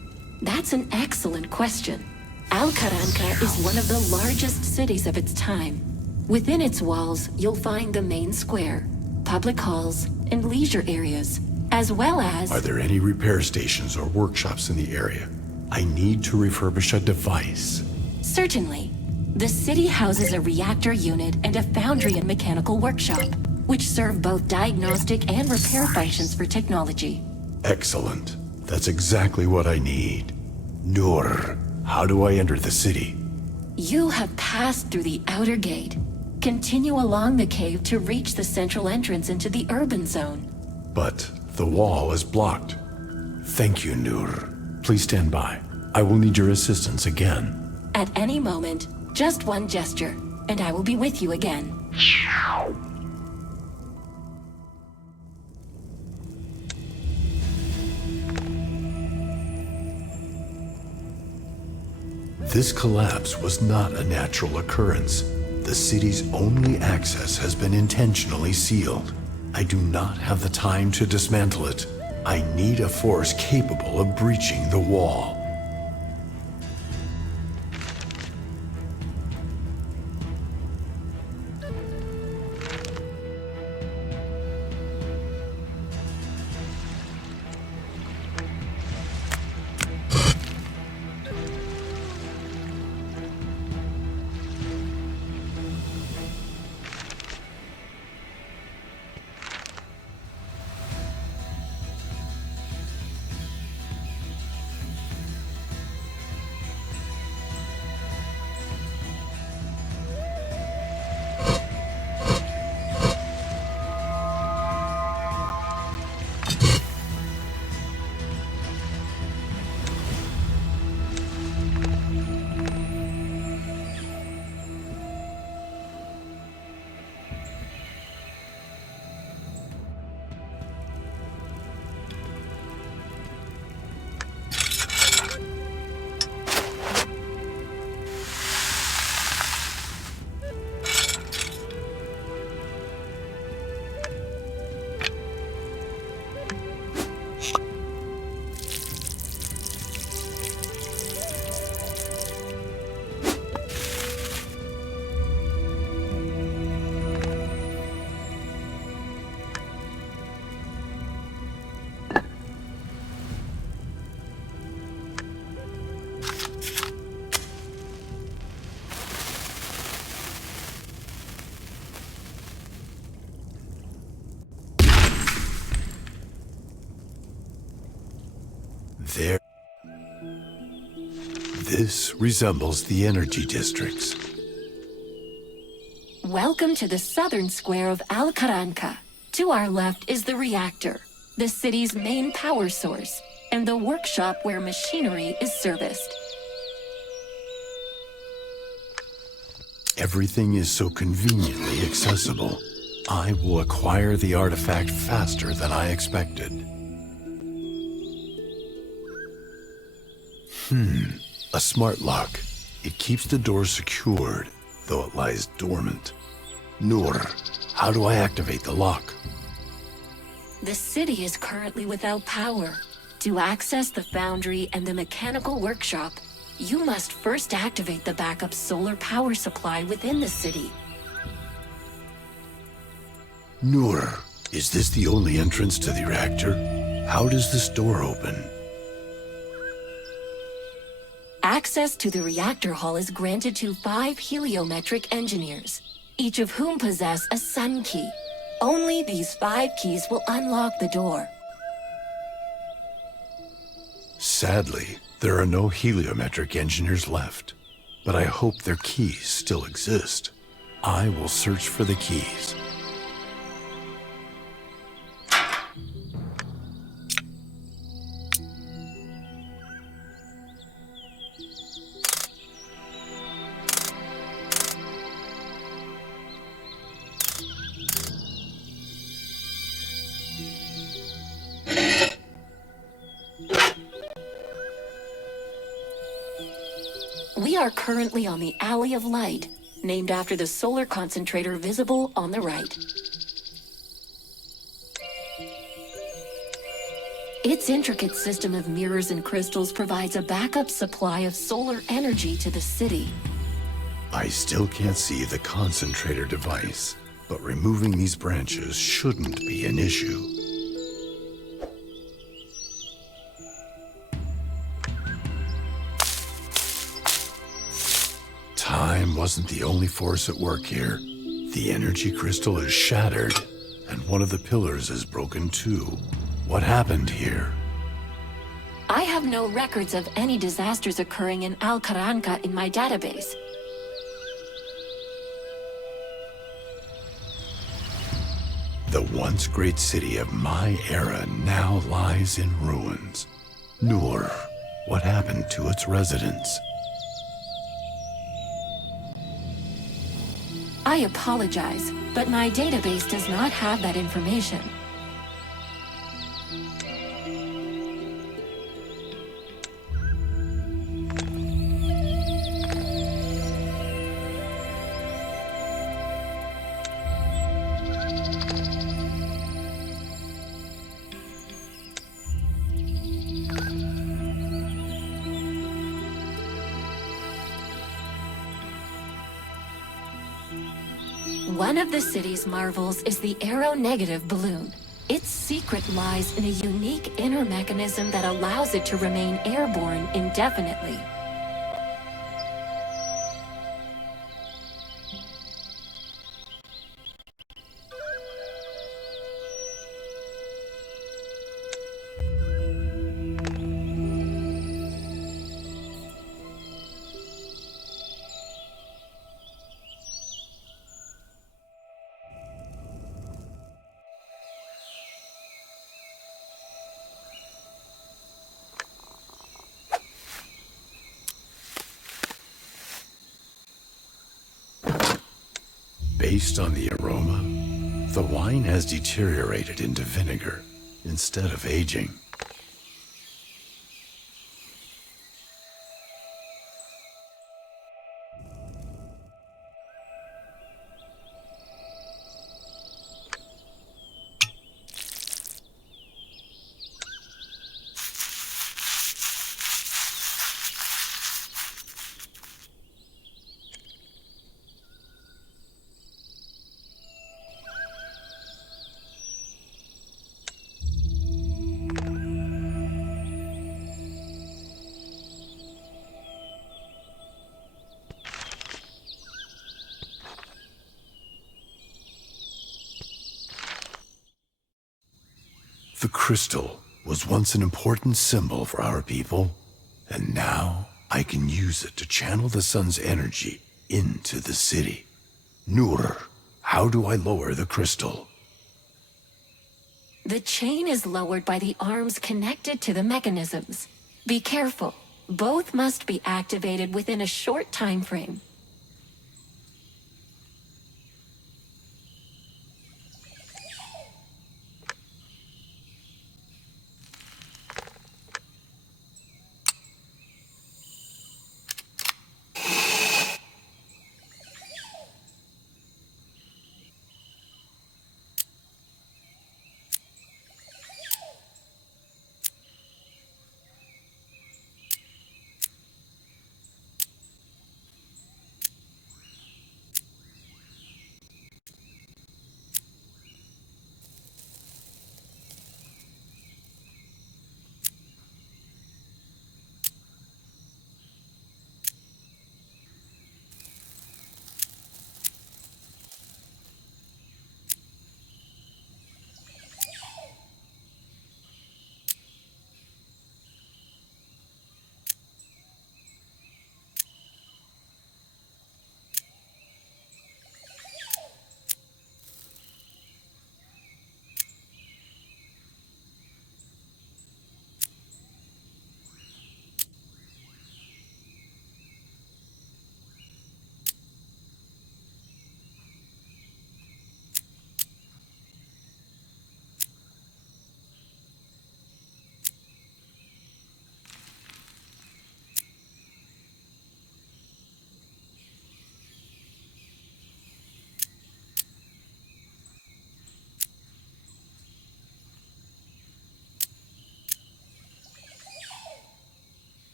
That's an excellent question. Al-Qaranqa is one of the largest cities of its time. Within its walls, you'll find the main square, public halls, and leisure areas, as well as... Are there any repair stations or workshops in the area? I need to refurbish a device. Certainly. The city houses a reactor unit and a foundry and mechanical workshop, which serve both diagnostic and repair functions for technology. Excellent. That's exactly what I need. Nur, how do I enter the city? You have passed through the outer gate. Continue along the cave to reach the central entrance into the urban zone. But the wall is blocked. Thank you, Nur. Please stand by. I will need your assistance again. At any moment, just one gesture, and I will be with you again. This collapse was not a natural occurrence. The city's only access has been intentionally sealed. I do not have the time to dismantle it. I need a force capable of breaching the wall. There. This resembles the energy districts. Welcome to the southern square of Al-Qaranqa. To our left is the reactor, the city's main power source, and the workshop where machinery is serviced. Everything is so conveniently accessible. I will acquire the artifact faster than I expected. A smart lock. It keeps the door secured, though it lies dormant. Nur, how do I activate the lock? The city is currently without power. To access the foundry and the mechanical workshop, you must first activate the backup solar power supply within the city. Nur, is this the only entrance to the reactor? How does this door open? Access to the reactor hall is granted to 5 heliometric engineers, each of whom possess a sun key. Only these 5 keys will unlock the door. Sadly, there are no heliometric engineers left, but I hope their keys still exist. I will search for the keys. We are currently on the Alley of Light, named after the solar concentrator visible on the right. Its intricate system of mirrors and crystals provides a backup supply of solar energy to the city. I still can't see the concentrator device, but removing these branches shouldn't be an issue. Time wasn't the only force at work here. The energy crystal is shattered, and one of the pillars is broken too. What happened here? I have no records of any disasters occurring in Al-Qaranqa in my database. The once great city of my era now lies in ruins. Nur, what happened to its residents? I apologize, but my database does not have that information. One of the city's marvels is the aero-negative balloon. Its secret lies in a unique inner mechanism that allows it to remain airborne indefinitely. Based on the aroma, the wine has deteriorated into vinegar instead of aging. The crystal was once an important symbol for our people, and now I can use it to channel the sun's energy into the city. Nur, how do I lower the crystal? The chain is lowered by the arms connected to the mechanisms. Be careful. Both must be activated within a short time frame.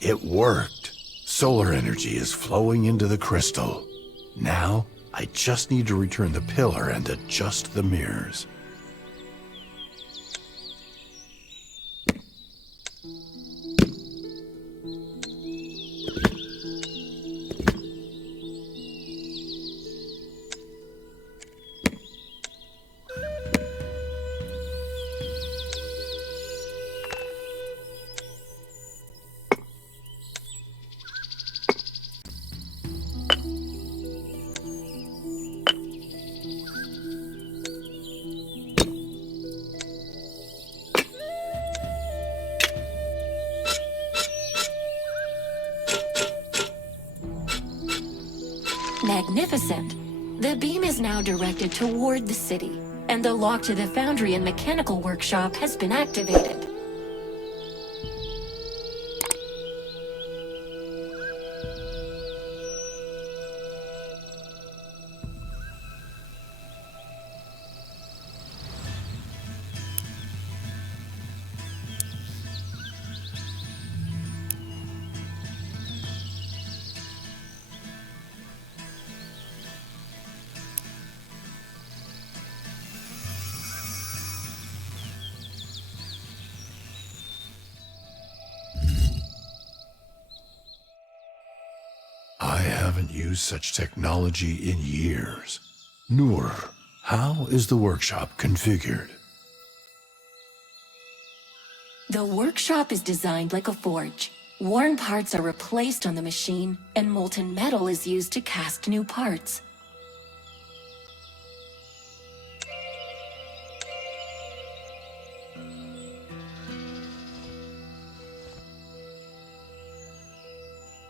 It worked. Solar energy is flowing into the crystal. Now, I just need to return the pillar and adjust the mirrors. Magnificent. The beam is now directed toward the city, and the lock to the foundry and mechanical workshop has been activated. I haven't used such technology in years. Noor, how is the workshop configured? The workshop is designed like a forge. Worn parts are replaced on the machine, and molten metal is used to cast new parts.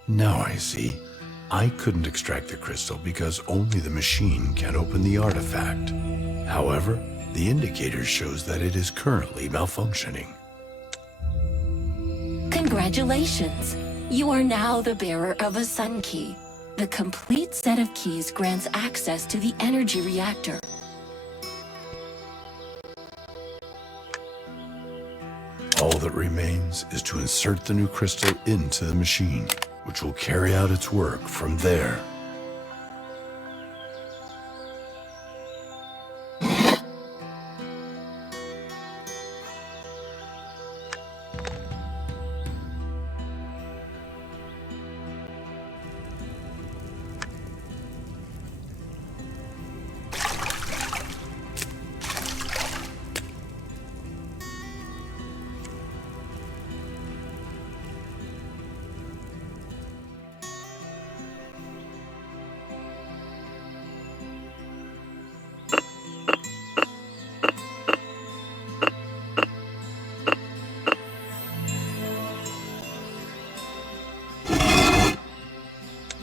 Now I see. I couldn't extract the crystal because only the machine can open the artifact. However, the indicator shows that it is currently malfunctioning. Congratulations! You are now the bearer of a Sun Key. The complete set of keys grants access to the energy reactor. All that remains is to insert the new crystal into the machine, which will carry out its work from there.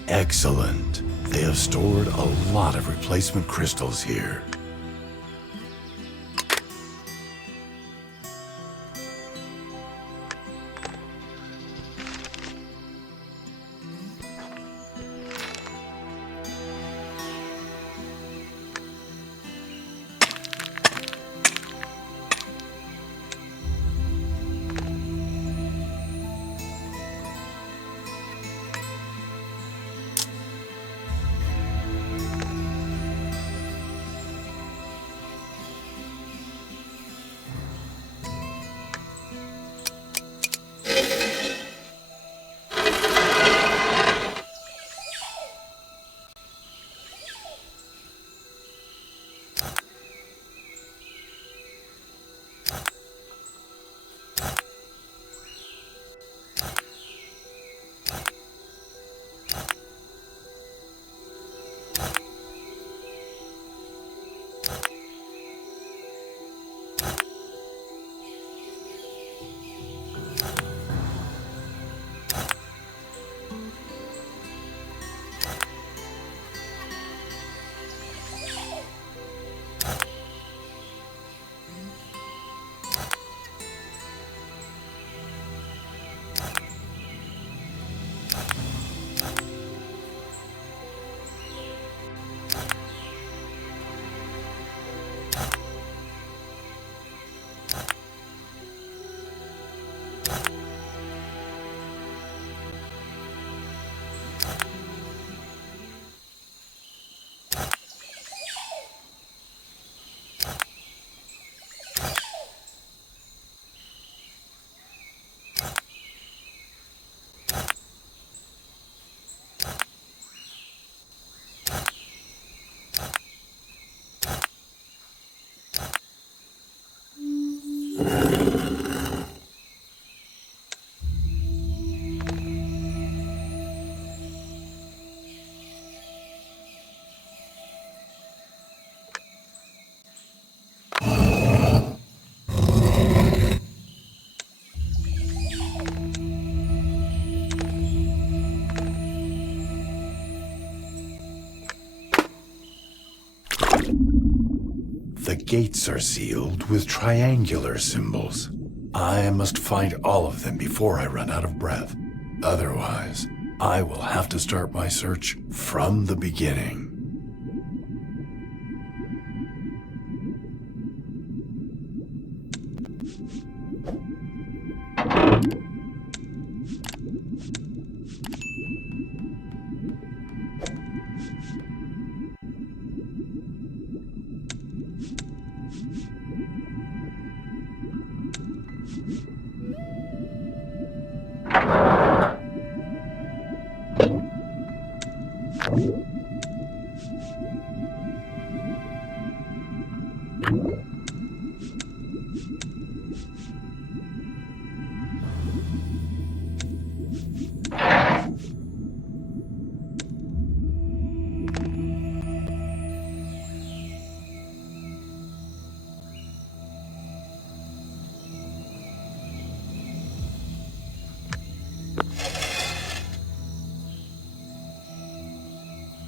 Excellent. They have stored a lot of replacement crystals here. The gates are sealed with triangular symbols. I must find all of them before I run out of breath. Otherwise, I will have to start my search from the beginning.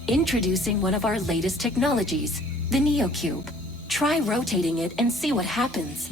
Introducing one of our latest technologies, the NeoCube. Try rotating it and see what happens.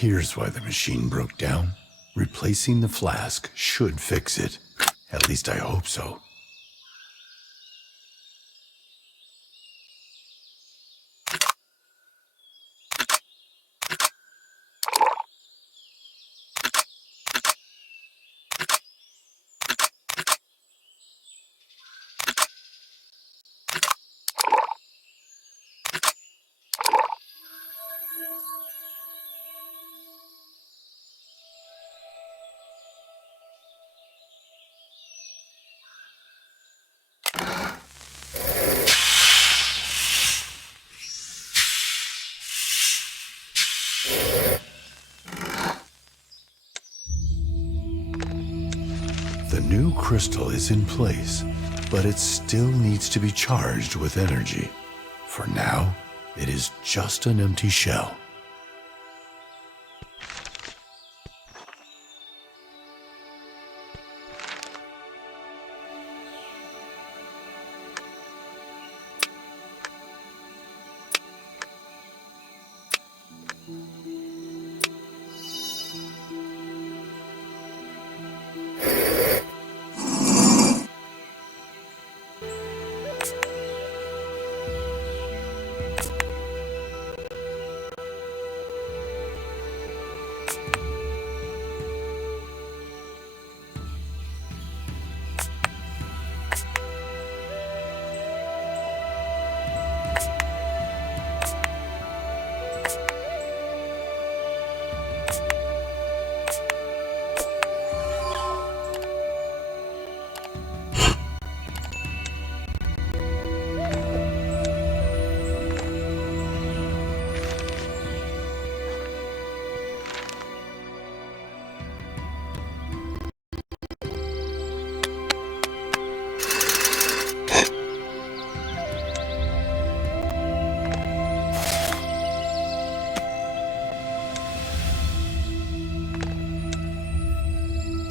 Here's why the machine broke down. Replacing the flask should fix it. At least I hope so. The new crystal is in place, but it still needs to be charged with energy. For now, it is just an empty shell.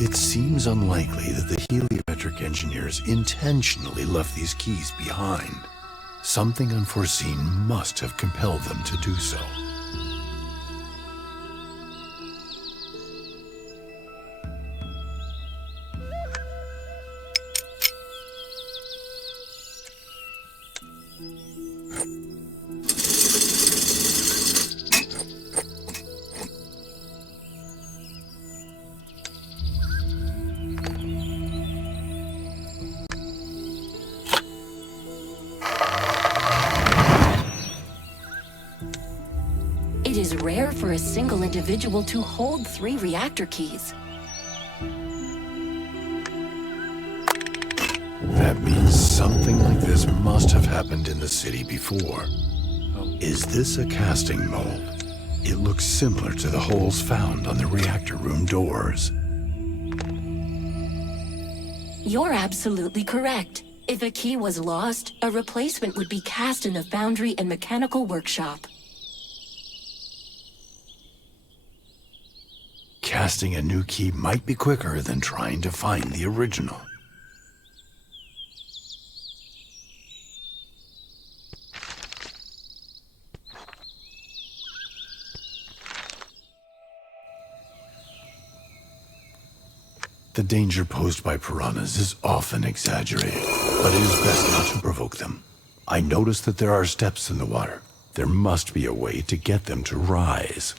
It seems unlikely that the heliometric engineers intentionally left these keys behind. Something unforeseen must have compelled them to do so. It is rare for a single individual to hold 3 reactor keys. That means something like this must have happened in the city before. Is this a casting mold? It looks similar to the holes found on the reactor room doors. You're absolutely correct. If a key was lost, a replacement would be cast in a foundry and mechanical workshop. Casting a new key might be quicker than trying to find the original. The danger posed by piranhas is often exaggerated, but it is best not to provoke them. I noticed that there are steps in the water. There must be a way to get them to rise.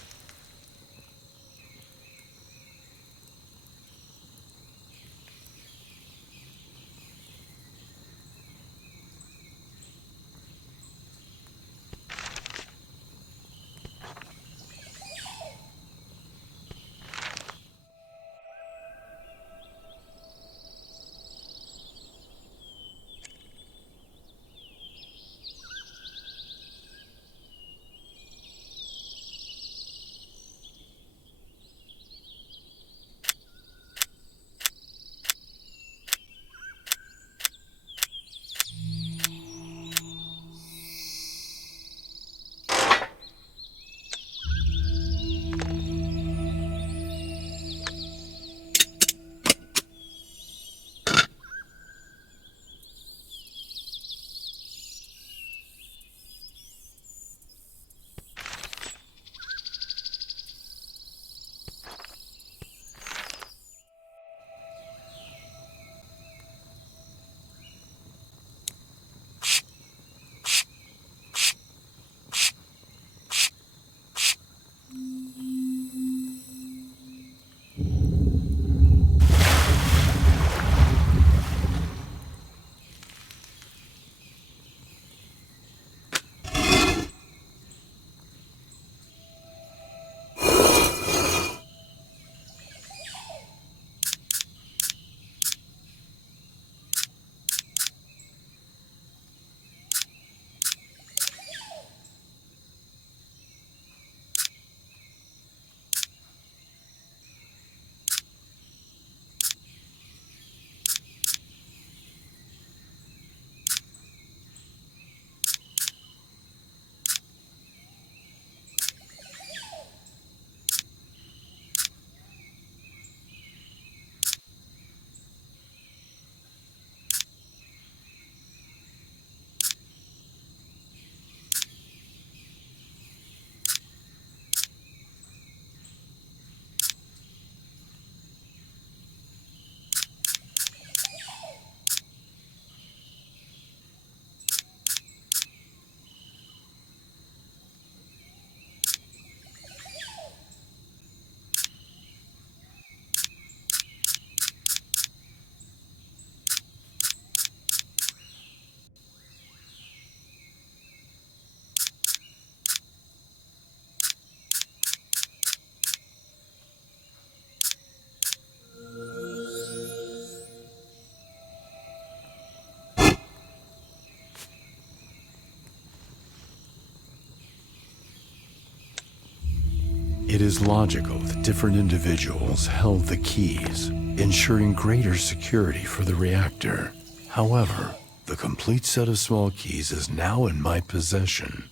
It is logical that different individuals held the keys, ensuring greater security for the reactor. However, the complete set of small keys is now in my possession.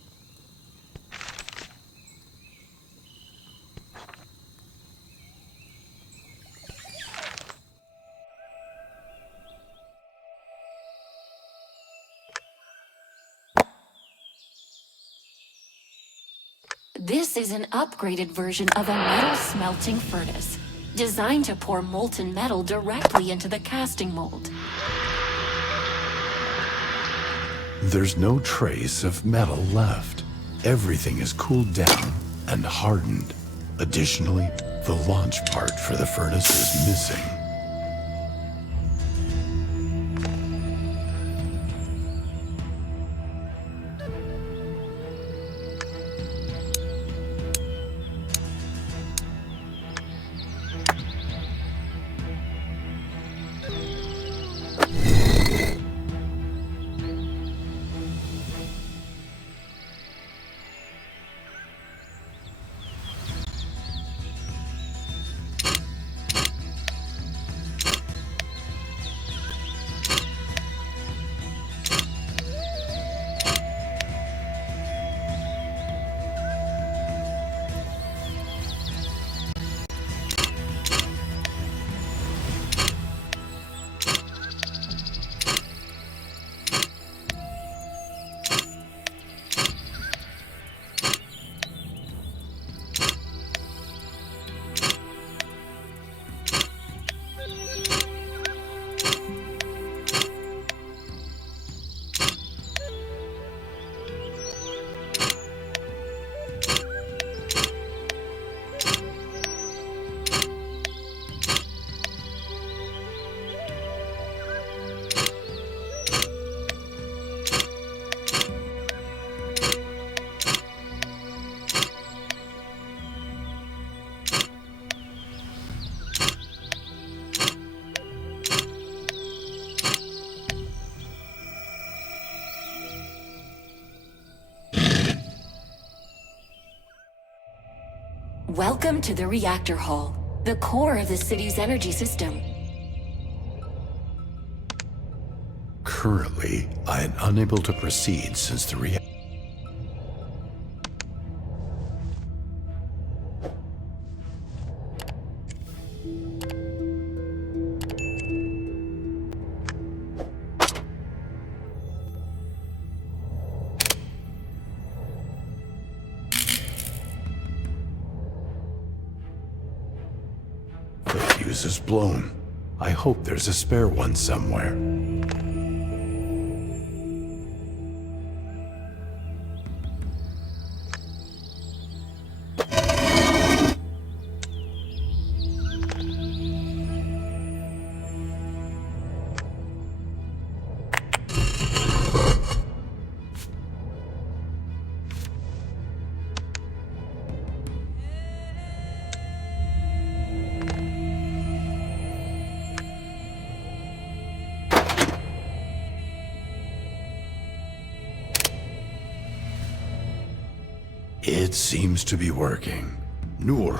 This is an upgraded version of a metal smelting furnace, designed to pour molten metal directly into the casting mold. There's no trace of metal left. Everything is cooled down and hardened. Additionally, the launch part for the furnace is missing. Welcome to the reactor hall, the core of the city's energy system. Currently, I am unable to proceed since the reactor. The fuse is blown. I hope there's a spare one somewhere. It seems to be working. Noor,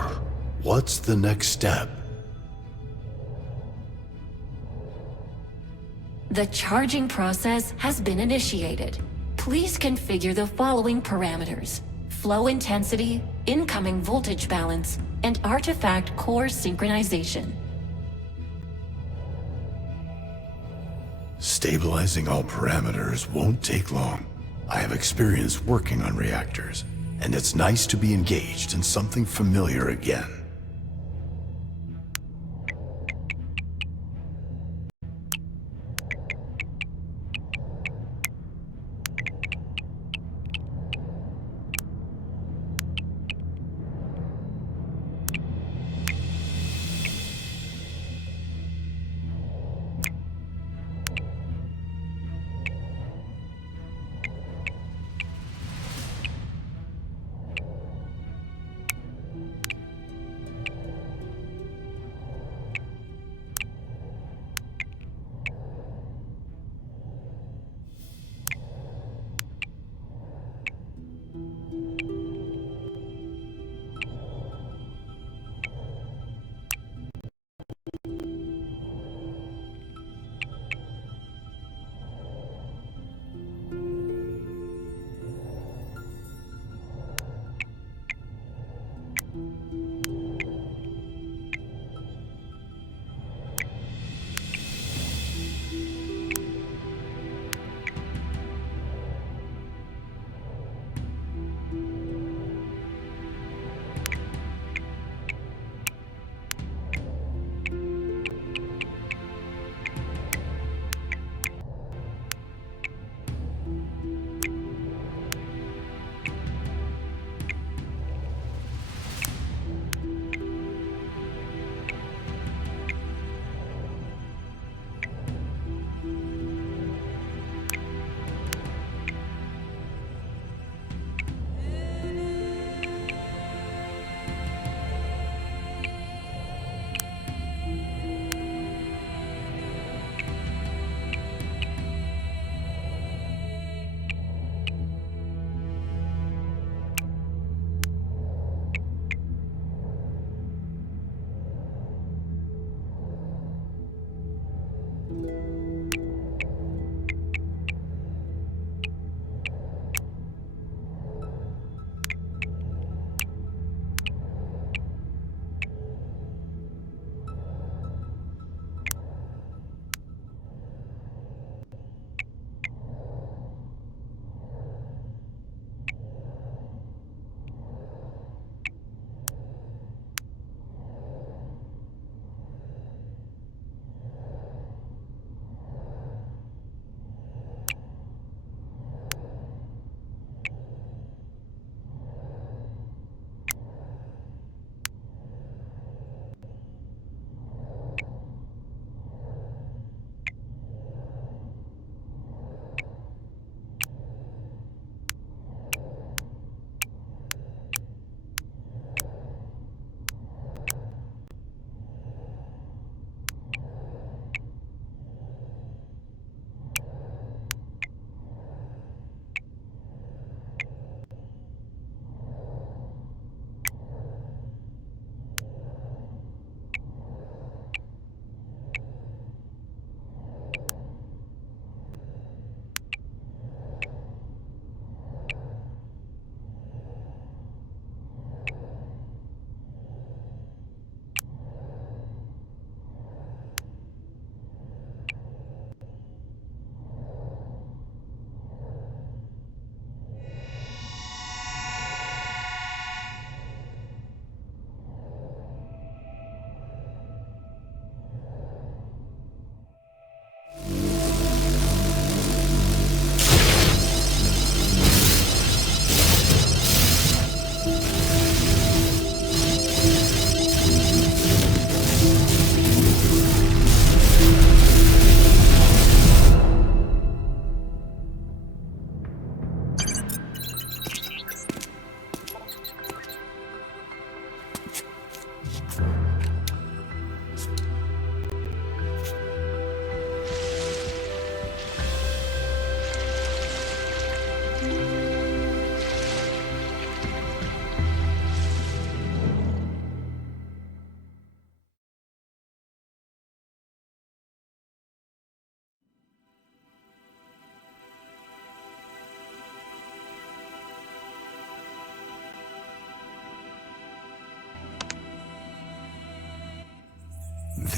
what's the next step? The charging process has been initiated. Please configure the following parameters: flow intensity, incoming voltage balance, and artifact core synchronization. Stabilizing all parameters won't take long. I have experience working on reactors, and it's nice to be engaged in something familiar again.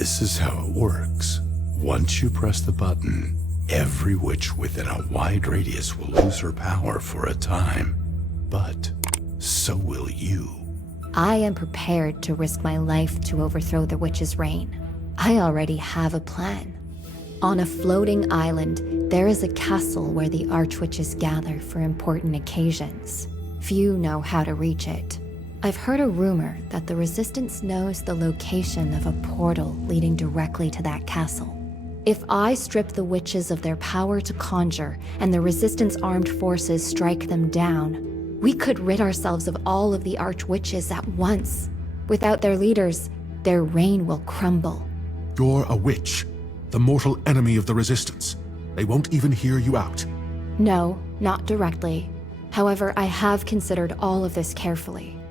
This is how it works. Once you press the button, every witch within a wide radius will lose her power for a time. But so will you. I am prepared to risk my life to overthrow the witch's reign. I already have a plan. On a floating island, there is a castle where the archwitches gather for important occasions. Few know how to reach it. I've heard a rumor that the Resistance knows the location of a portal leading directly to that castle. If I strip the witches of their power to conjure and the Resistance armed forces strike them down, we could rid ourselves of all of the archwitches at once. Without their leaders, their reign will crumble. You're a witch, the mortal enemy of the Resistance. They won't even hear you out. No, not directly. However, I have considered all of this carefully.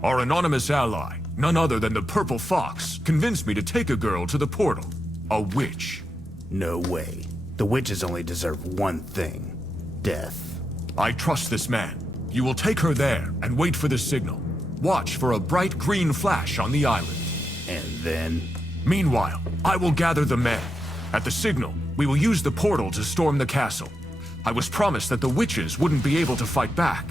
Our anonymous ally, none other than the Purple Fox, convinced me to take a girl to the portal. A witch. No way. The witches only deserve one thing. Death. I trust this man. You will take her there and wait for the signal. Watch for a bright green flash on the island. And then? Meanwhile, I will gather the men. At the signal, we will use the portal to storm the castle. I was promised that the witches wouldn't be able to fight back.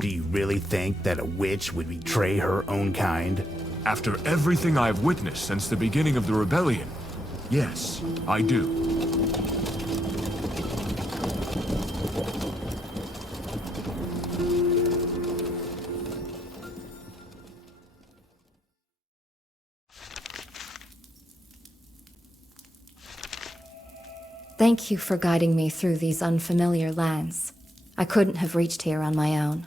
Do you really think that a witch would betray her own kind? After everything I've witnessed since the beginning of the rebellion, yes, I do. Thank you for guiding me through these unfamiliar lands. I couldn't have reached here on my own.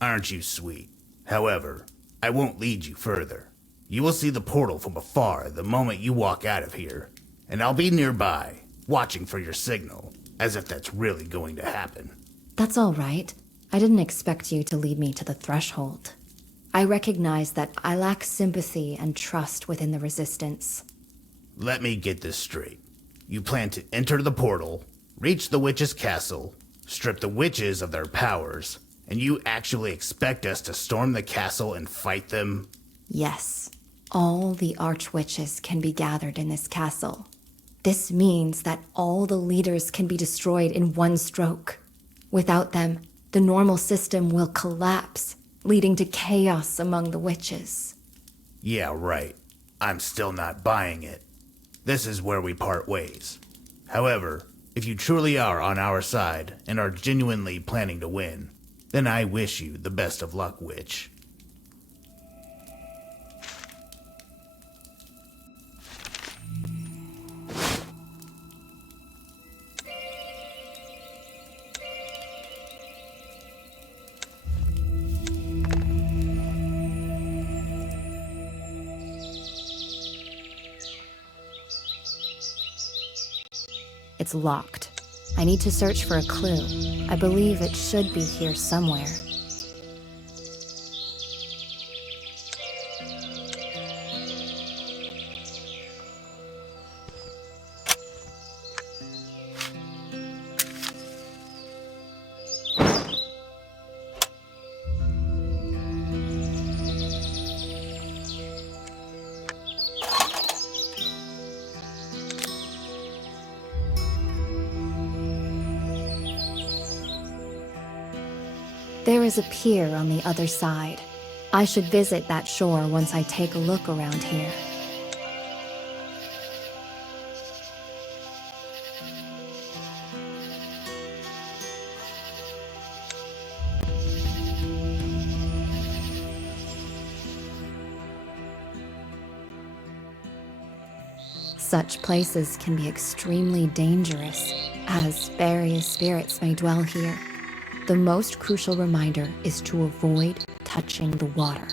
Aren't you sweet? However, I won't lead you further. You will see the portal from afar the moment you walk out of here, and I'll be nearby, watching for your signal, as if that's really going to happen. That's all right. I didn't expect you to lead me to the threshold. I recognize that I lack sympathy and trust within the Resistance. Let me get this straight. You plan to enter the portal, reach the witch's castle, strip the witches of their powers, and you actually expect us to storm the castle and fight them? Yes. All the archwitches can be gathered in this castle. This means that all the leaders can be destroyed in one stroke. Without them, the normal system will collapse, leading to chaos among the witches. Yeah, right. I'm still not buying it. This is where we part ways. However, if you truly are on our side and are genuinely planning to win, then I wish you the best of luck, witch. It's locked. I need to search for a clue. I believe it should be here somewhere. There is a pier on the other side. I should visit that shore once I take a look around here. Such places can be extremely dangerous, as various spirits may dwell here. The most crucial reminder is to avoid touching the water.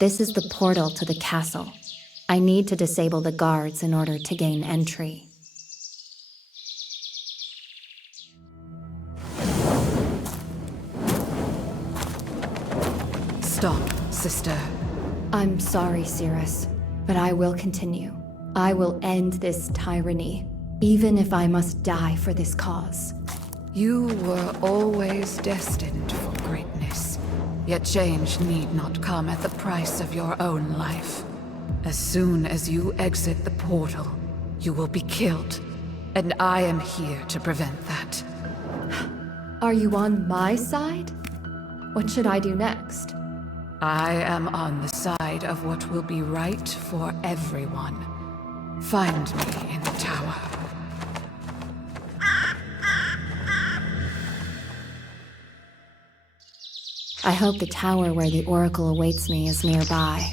This is the portal to the castle. I need to disable the guards in order to gain entry. Stop, sister. I'm sorry, Cirrus, but I will continue. I will end this tyranny, even if I must die for this cause. You were always destined for greatness. Yet change need not come at the price of your own life. As soon as you exit the portal, you will be killed. And I am here to prevent that. Are you on my side? What should I do next? I am on the side of what will be right for everyone. Find me in the tower. I hope the tower where the Oracle awaits me is nearby.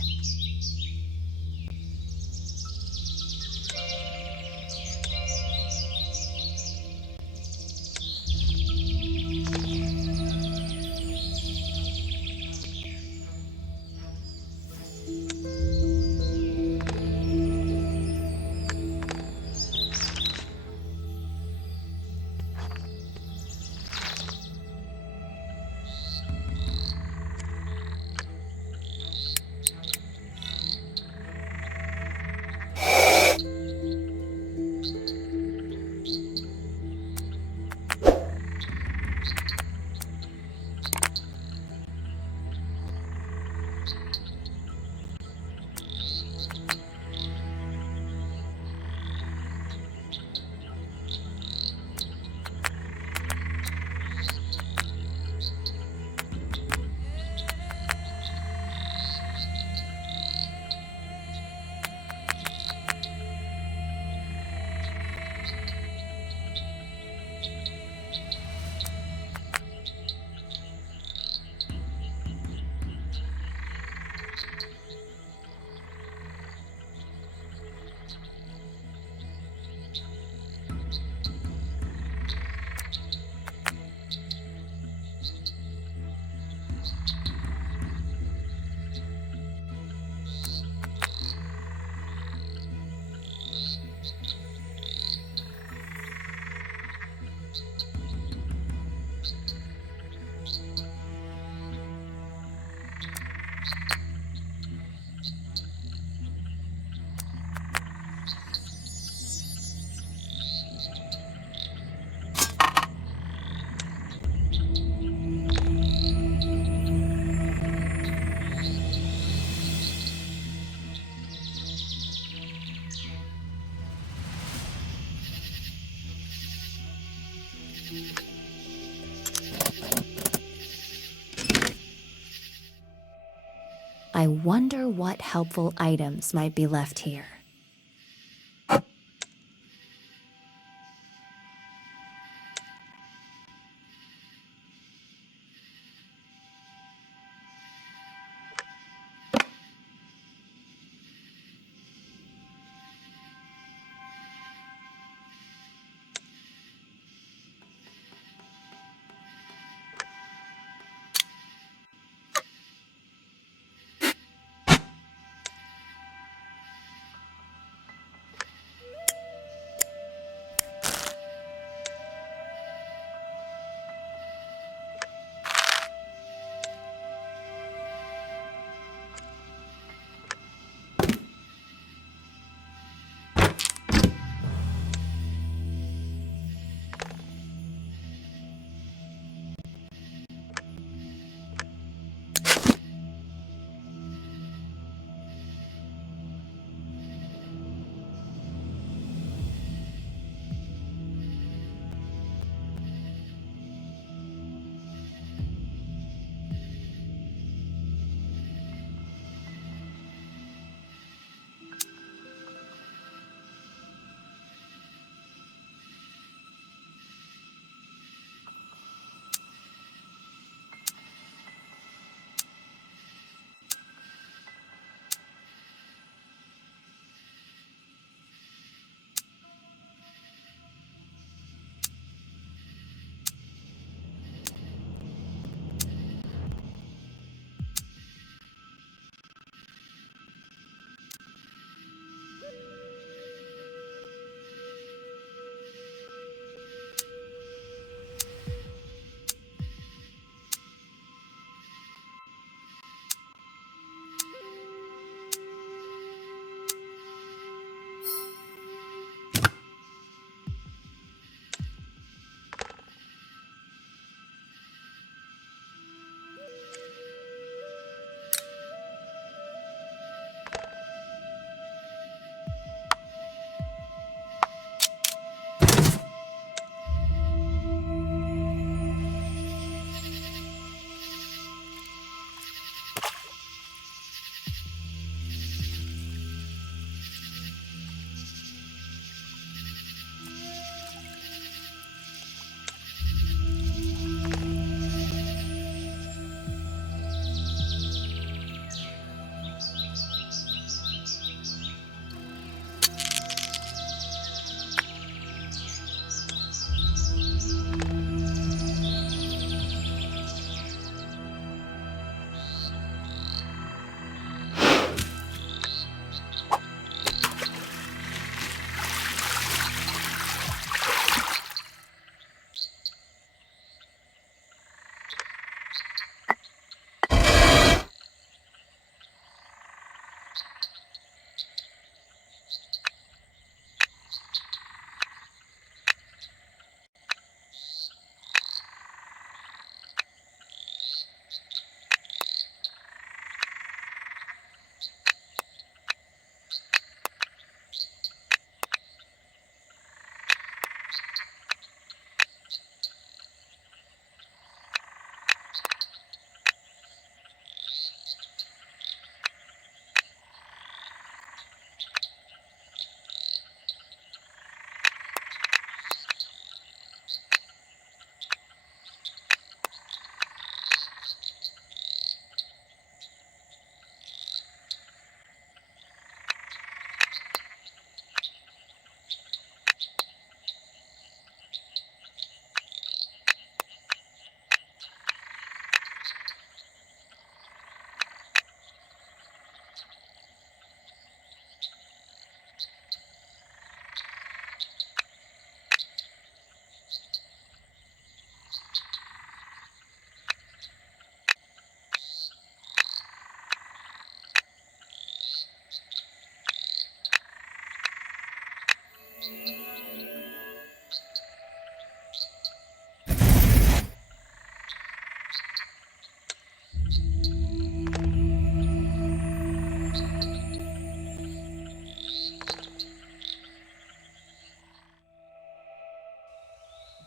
I wonder what helpful items might be left here.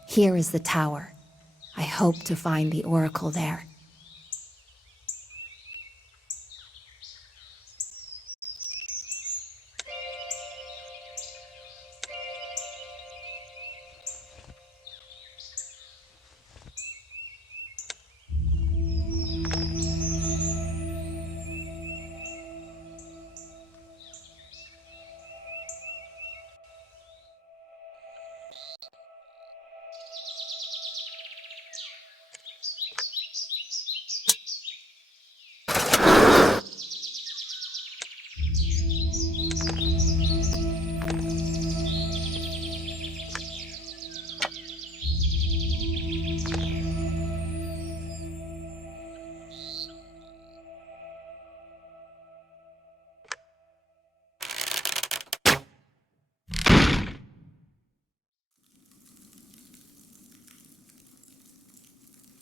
Here is the tower. I hope to find the oracle there.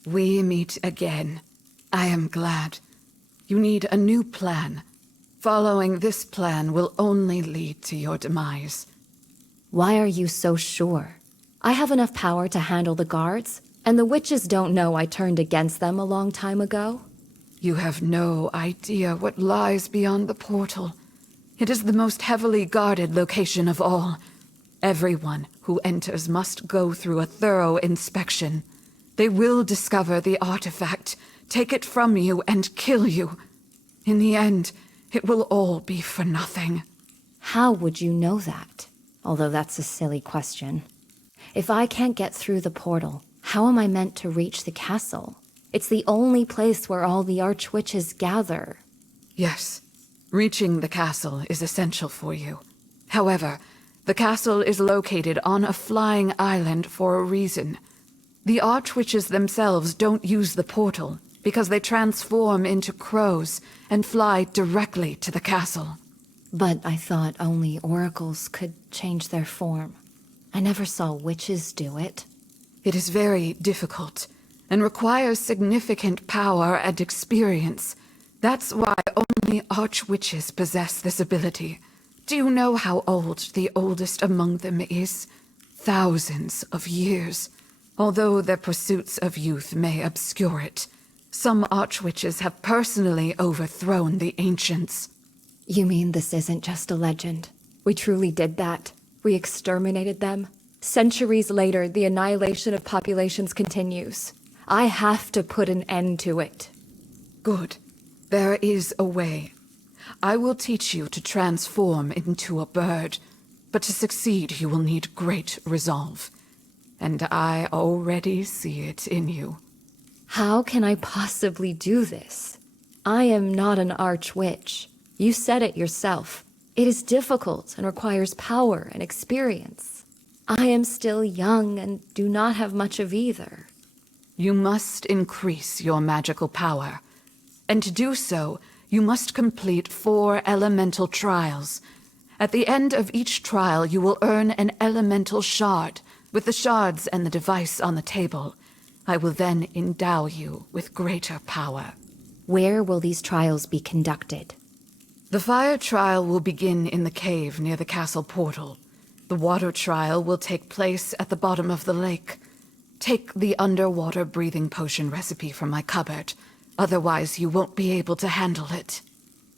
We meet again. I am glad. You need a new plan. Following this plan will only lead to your demise. Why are you so sure? I have enough power to handle the guards, and the witches don't know I turned against them a long time ago. You have no idea what lies beyond the portal. It is the most heavily guarded location of all. Everyone who enters must go through a thorough inspection. They will discover the artifact, take it from you, and kill you. In the end, it will all be for nothing. How would you know that? Although that's a silly question. If I can't get through the portal, how am I meant to reach the castle? It's the only place where all the archwitches gather. Yes, reaching the castle is essential for you. However, the castle is located on a flying island for a reason. The archwitches themselves don't use the portal because they transform into crows and fly directly to the castle. But I thought only oracles could change their form. I never saw witches do it. It is very difficult and requires significant power and experience. That's why only archwitches possess this ability. Do you know how old the oldest among them is? Thousands of years. Although their pursuits of youth may obscure it, some archwitches have personally overthrown the ancients. You mean this isn't just a legend? We truly did that. We exterminated them. Centuries later, the annihilation of populations continues. I have to put an end to it. Good. There is a way. I will teach you to transform into a bird, but to succeed you will need great resolve. And I already see it in you. How can I possibly do this? I am not an archwitch. You said it yourself. It is difficult and requires power and experience. I am still young and do not have much of either. You must increase your magical power. And to do so, you must complete 4 elemental trials. At the end of each trial, you will earn an elemental shard. With the shards and the device on the table, I will then endow you with greater power. Where will these trials be conducted? The fire trial will begin in the cave near the castle portal. The water trial will take place at the bottom of the lake. Take the underwater breathing potion recipe from my cupboard. Otherwise, you won't be able to handle it.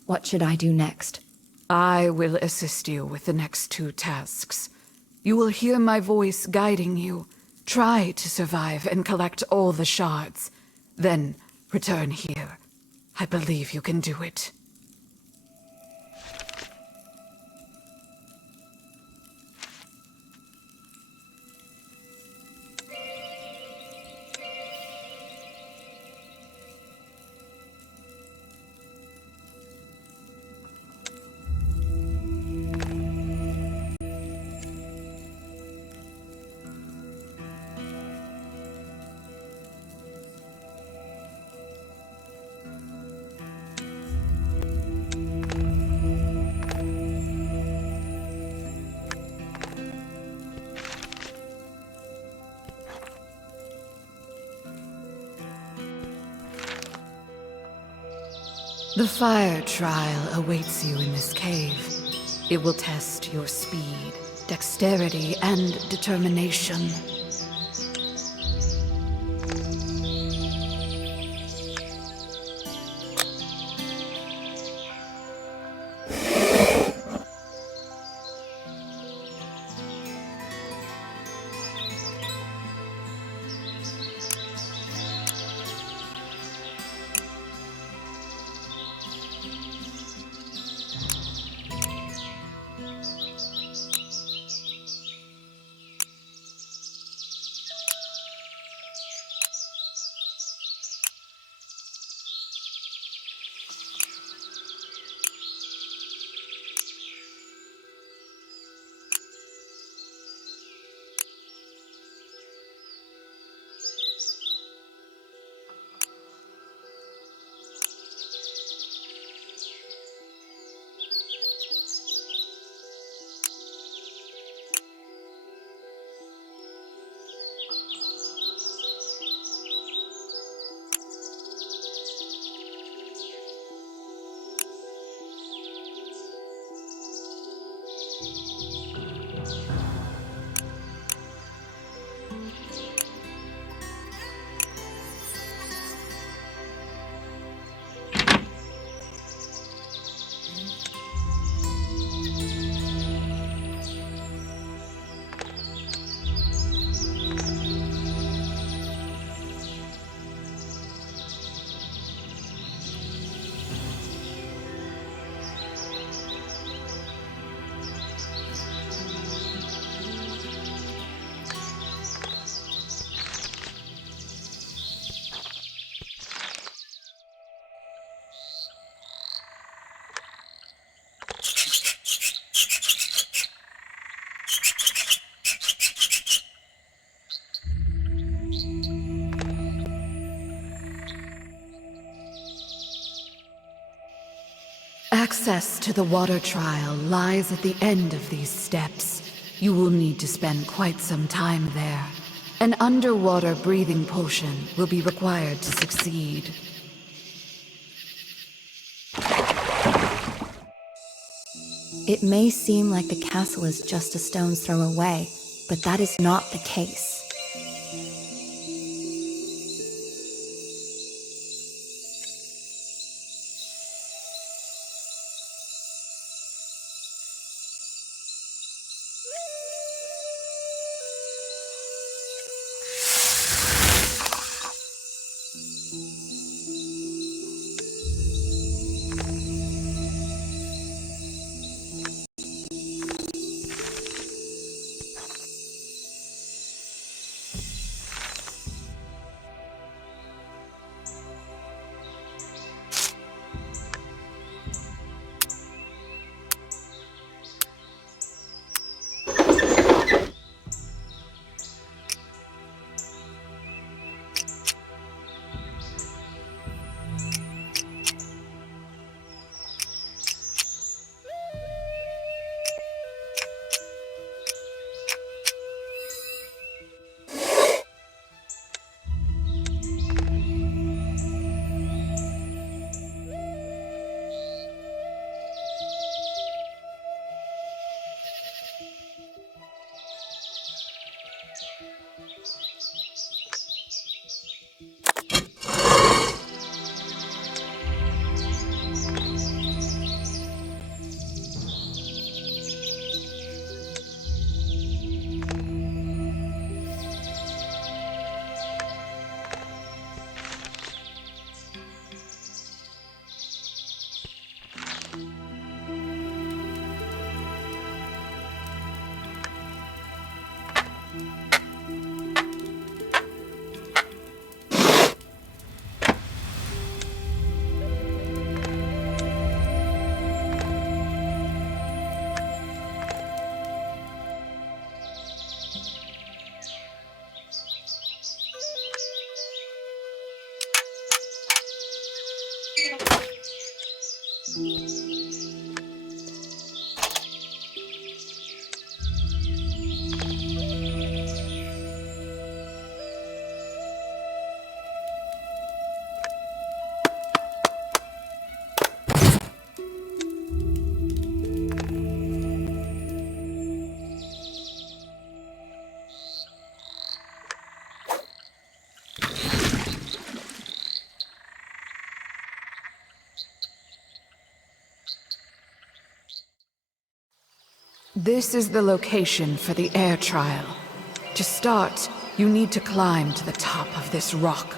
What should I do next? I will assist you with the next 2 tasks. You will hear my voice guiding you. Try to survive and collect all the shards. Then return here. I believe you can do it. The fire trial awaits you in this cave. It will test your speed, dexterity, and determination. Access to the water trial lies at the end of these steps. You will need to spend quite some time there. An underwater breathing potion will be required to succeed. It may seem like the castle is just a stone's throw away, but that is not the case. This is the location for the air trial. To start, you need to climb to the top of this rock.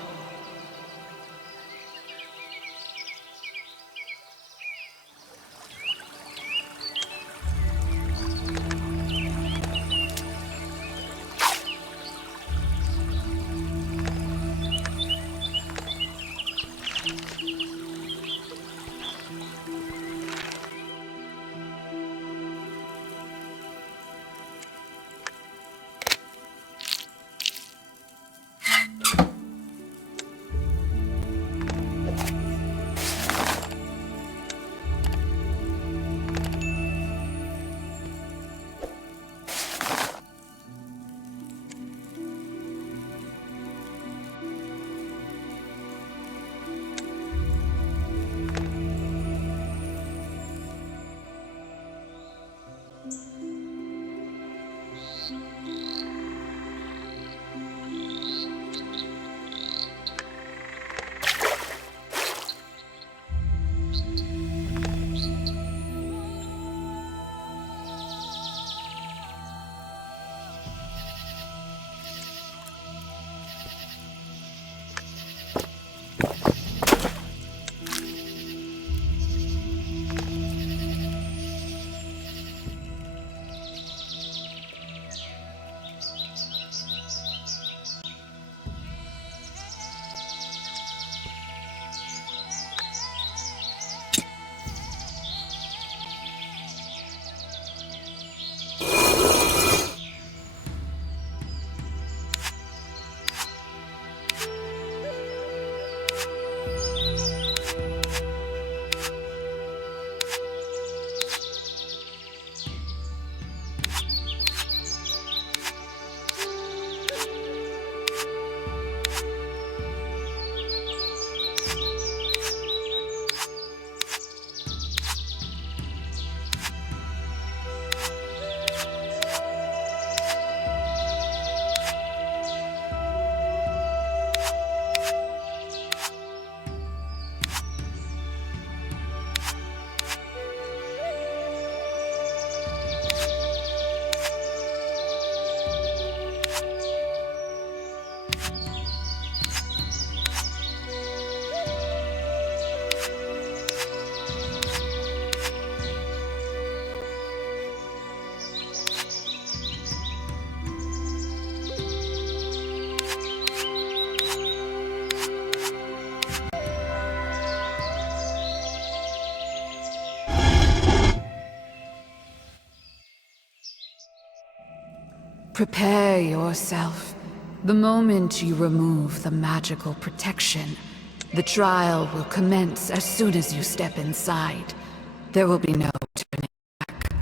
Prepare yourself. The moment you remove the magical protection, the trial will commence as soon as you step inside. There will be no turning back.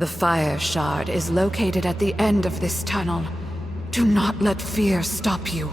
The fire shard is located at the end of this tunnel. Do not let fear stop you.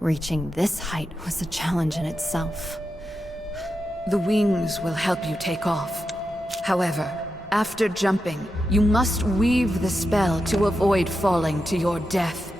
Reaching this height was a challenge in itself. The wings will help you take off. However, after jumping, you must weave the spell to avoid falling to your death.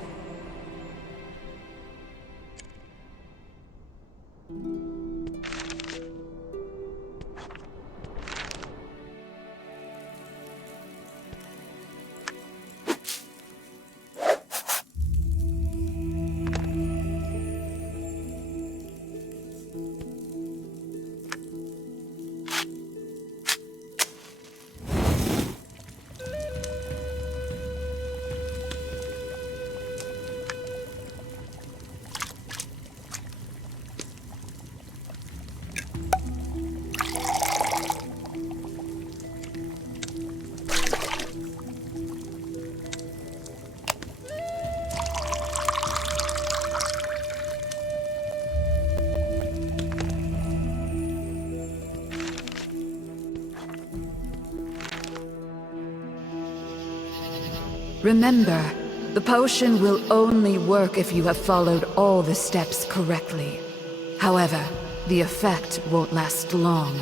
Remember, the potion will only work if you have followed all the steps correctly. However, the effect won't last long.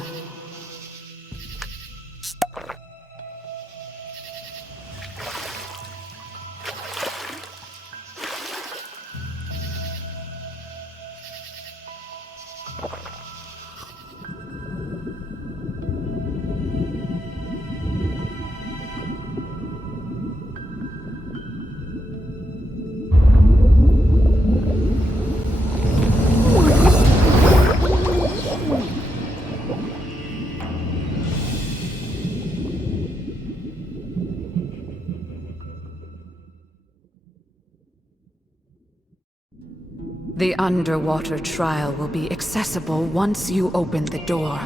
The underwater trial will be accessible once you open the door.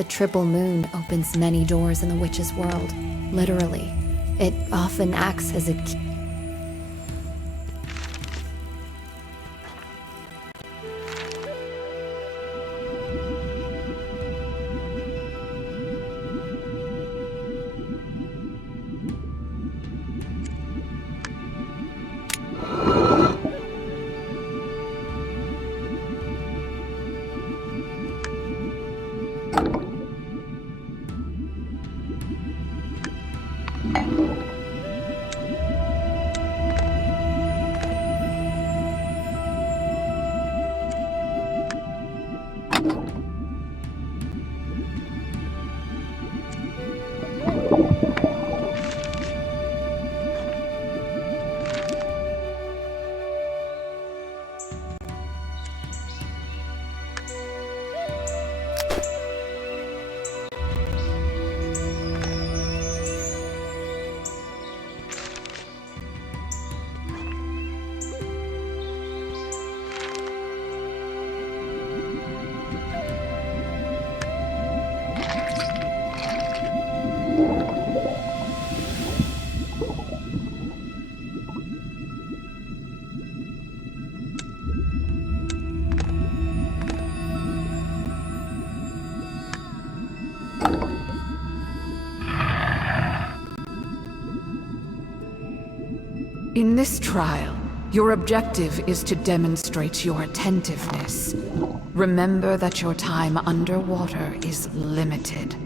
The triple moon opens many doors in the witch's world, literally. It often acts as a key. In this trial, Your objective is to demonstrate your attentiveness. Remember that your time underwater is limited.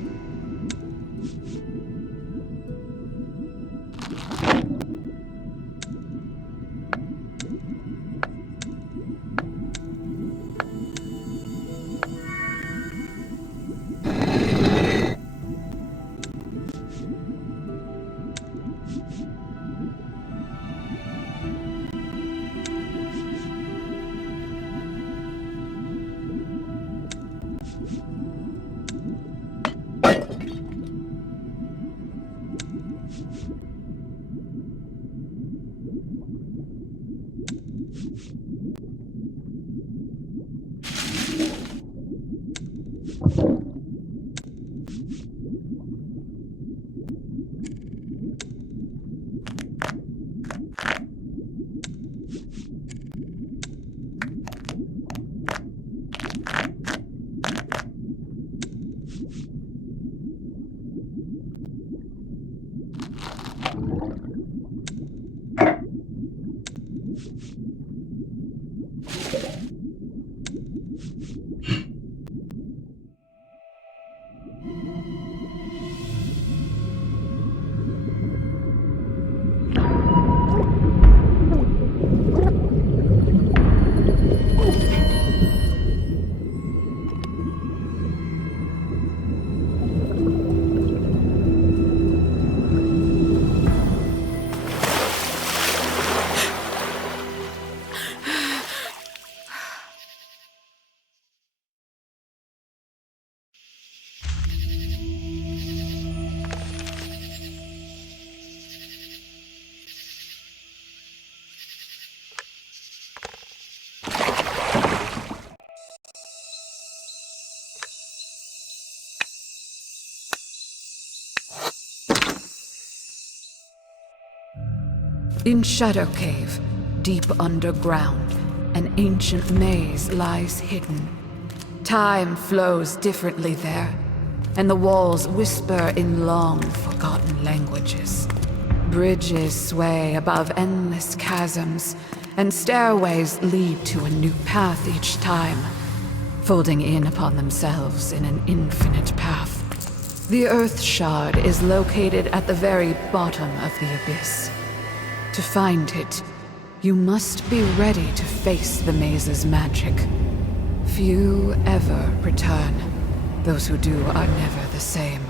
In Shadow Cave, deep underground, an ancient maze lies hidden. Time flows differently there, and the walls whisper in long-forgotten languages. Bridges sway above endless chasms, and stairways lead to a new path each time, folding in upon themselves in an infinite path. The Earth Shard is located at the very bottom of the abyss. To find it, you must be ready to face the maze's magic. Few ever return. Those who do are never the same.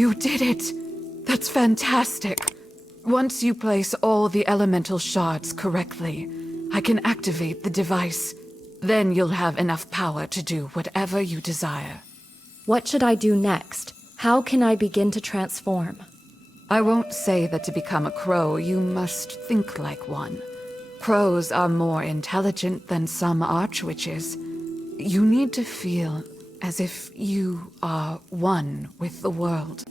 You did it! That's fantastic! Once you place all the elemental shards correctly, I can activate the device. Then you'll have enough power to do whatever you desire. What should I do next? How can I begin to transform? I won't say that to become a crow, you must think like one. Crows are more intelligent than some archwitches. You need to feel as if you are one with the world.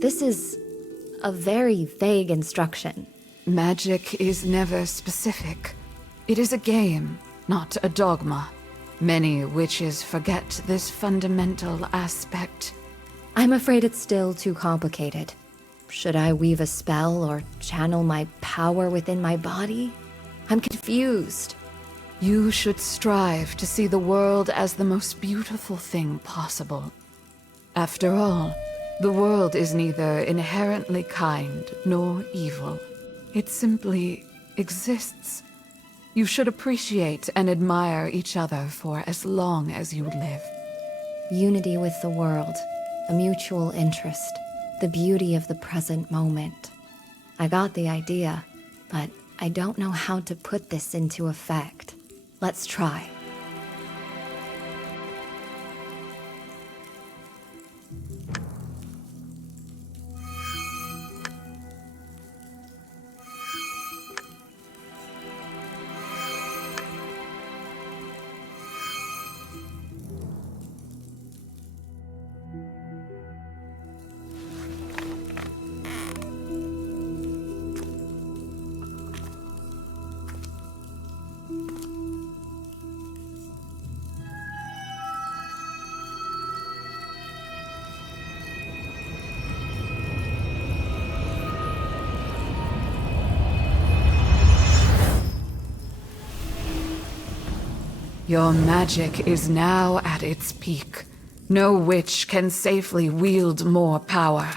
This is a very vague instruction. Magic is never specific. It is a game, not a dogma. Many witches forget this fundamental aspect. I'm afraid it's still too complicated. Should I weave a spell or channel my power within my body? I'm confused. You should strive to see the world as the most beautiful thing possible. After all, the world is neither inherently kind nor evil. It simply exists. You should appreciate and admire each other for as long as you live. Unity with the world, a mutual interest, the beauty of the present moment. I got the idea, but I don't know how to put this into effect. Let's try. Your magic is now at its peak. No witch can safely wield more power.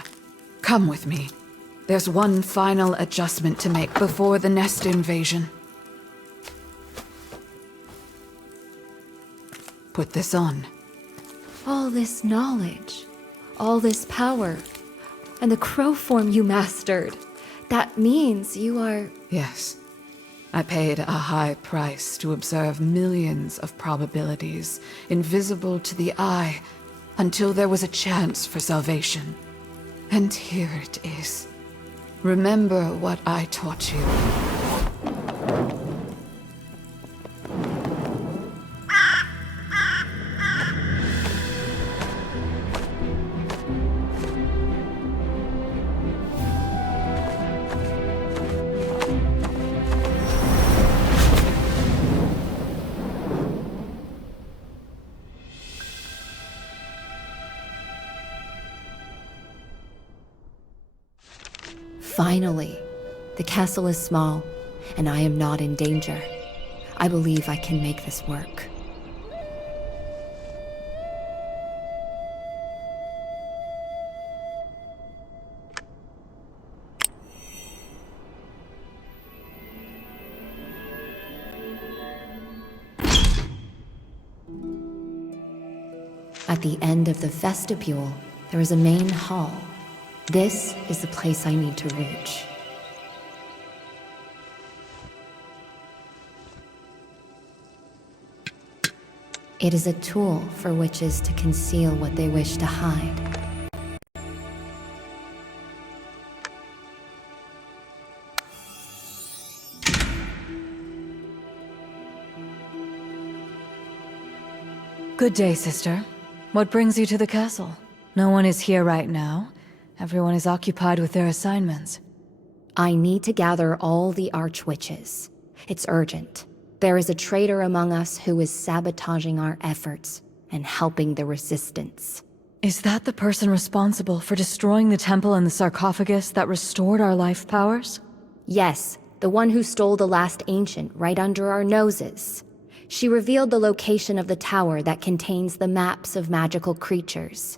Come with me. There's one final adjustment to make before the nest invasion. Put this on. All this knowledge, all this power, and the crow form you mastered. That means you are... Yes. I paid a high price to observe millions of probabilities, invisible to the eye, until there was a chance for salvation. And here it is. Remember what I taught you. Finally, the castle is small, and I am not in danger. I believe I can make this work. At the end of the vestibule, there is a main hall. This is the place I need to reach. It is a tool for witches to conceal what they wish to hide. Good day, sister. What brings you to the castle? No one is here right now. Everyone is occupied with their assignments. I need to gather all the archwitches. It's urgent. There is a traitor among us who is sabotaging our efforts and helping the resistance. Is that the person responsible for destroying the temple and the sarcophagus that restored our life powers? Yes, the one who stole the last ancient right under our noses. She revealed the location of the tower that contains the maps of magical creatures.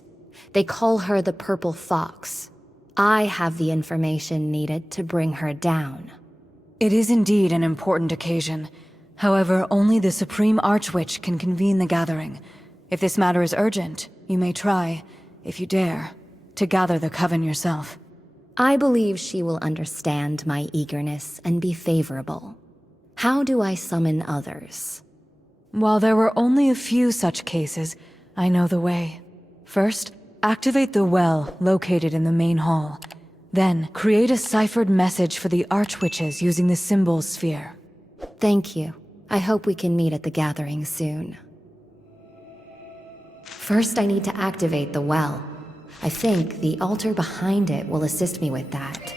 They call her the Purple Fox. I have the information needed to bring her down. It is indeed an important occasion. However, only the Supreme Archwitch can convene the gathering. If this matter is urgent, you may try, if you dare, to gather the coven yourself. I believe she will understand my eagerness and be favorable. How do I summon others? While there were only a few such cases, I know the way. First, activate the well located in the main hall. Then, create a ciphered message for the Archwitches using the symbol sphere. Thank you. I hope we can meet at the gathering soon. First, I need to activate the well. I think the altar behind it will assist me with that.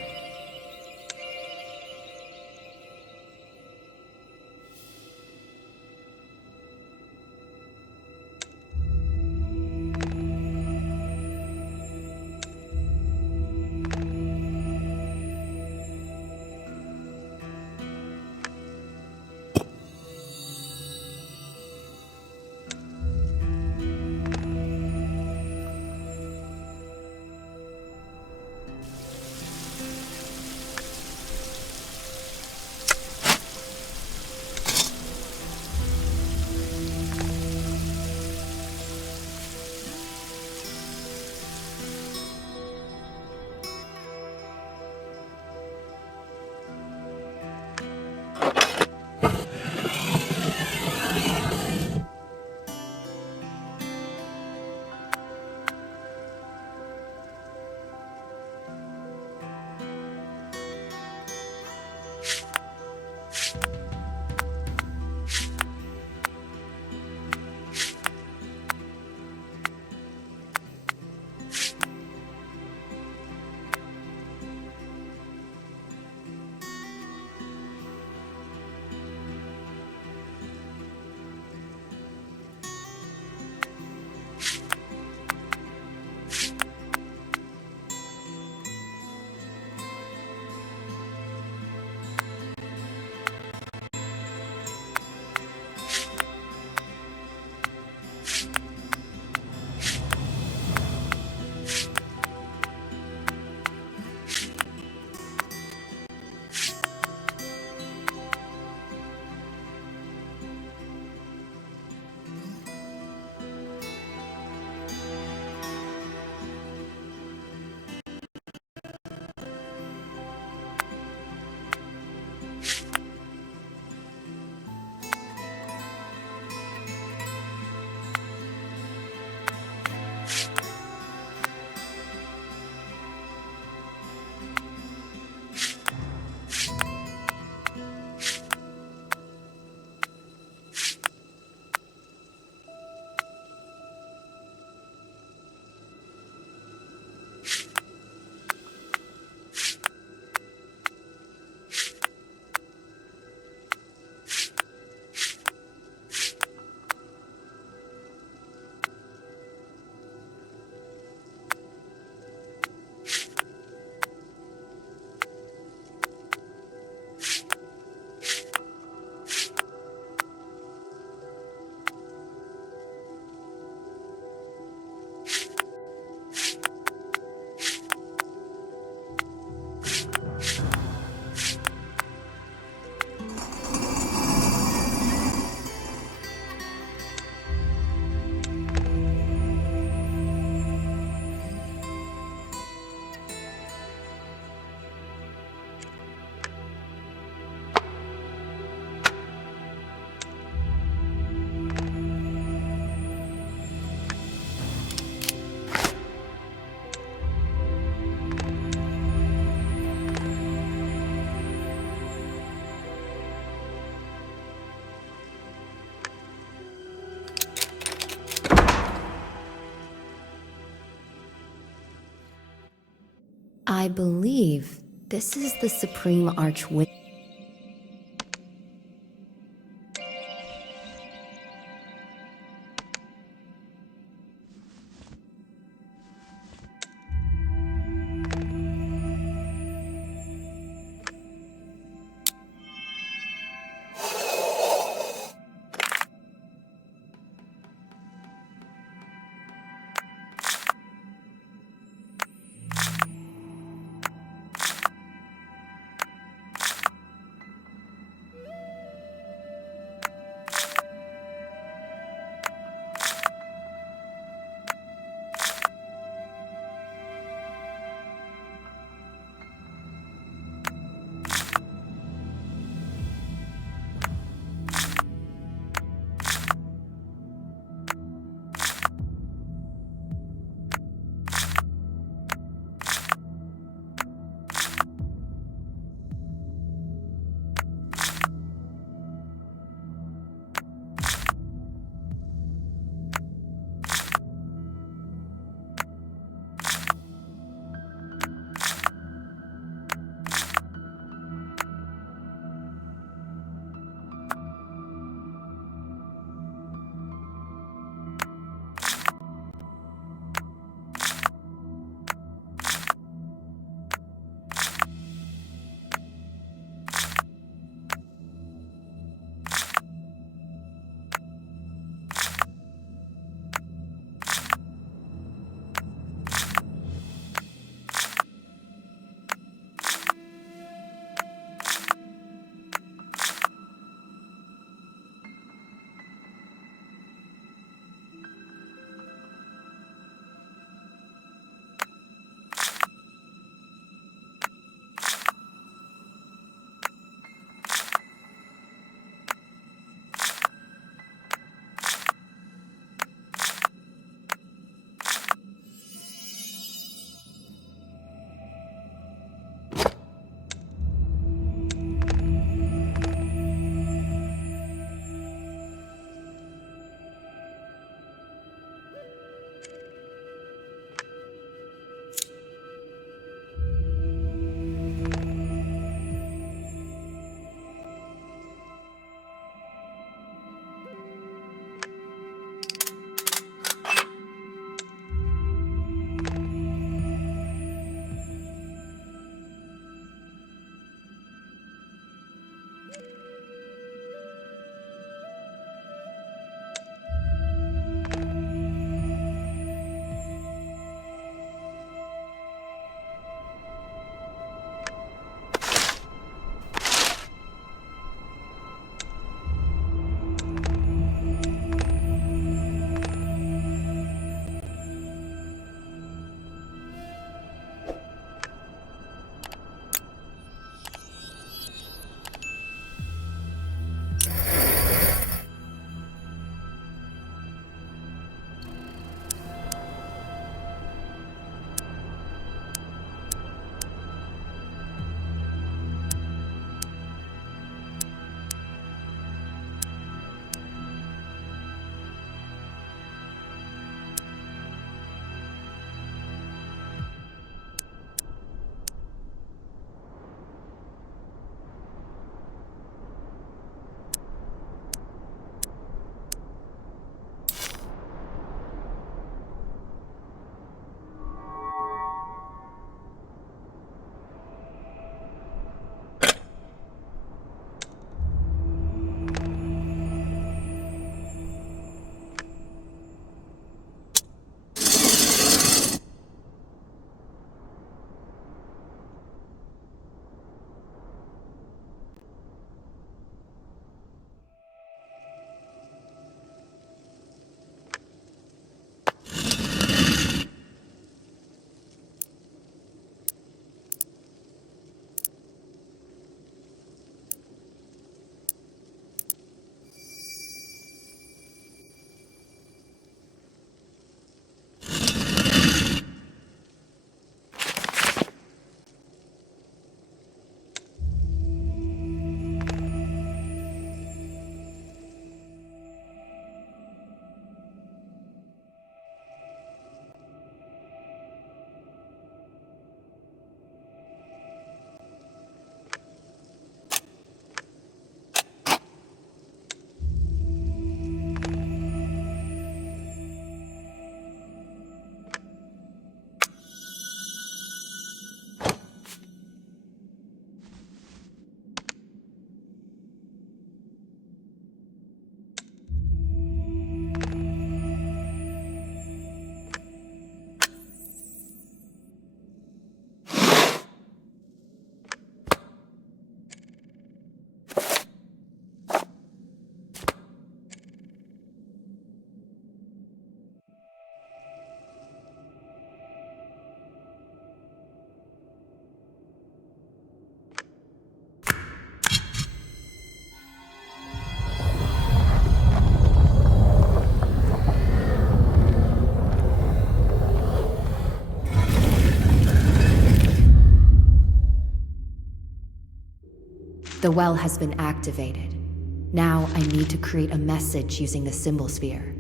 I believe this is the Supreme Archwitch. The well has been activated. Now I need to create a message using the symbol sphere.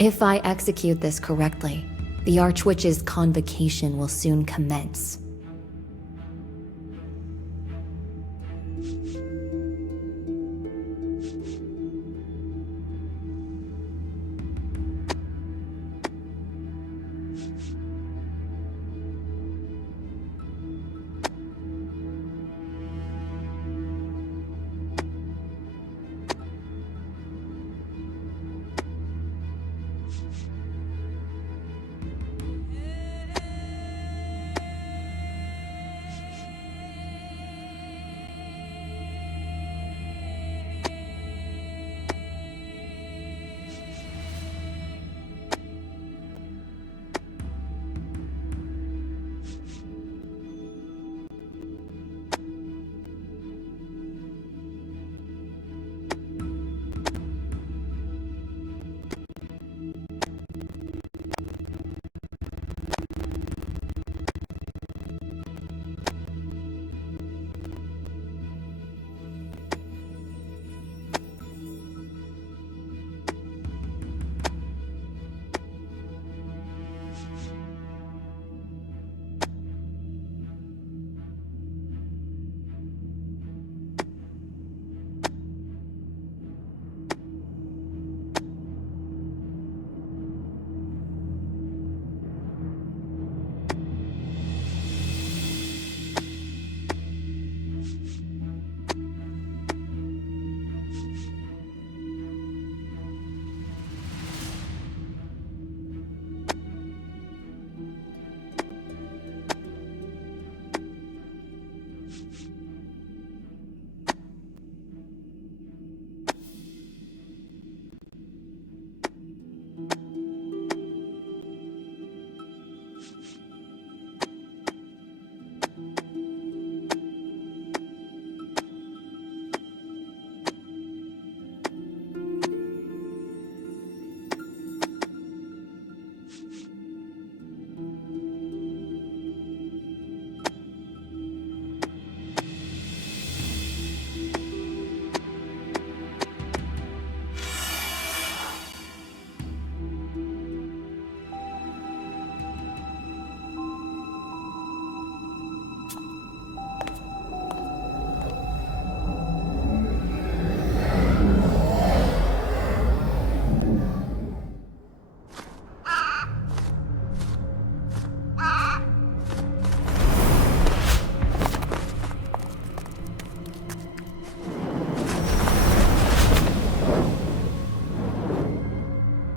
If I execute this correctly, the Archwitch's convocation will soon commence.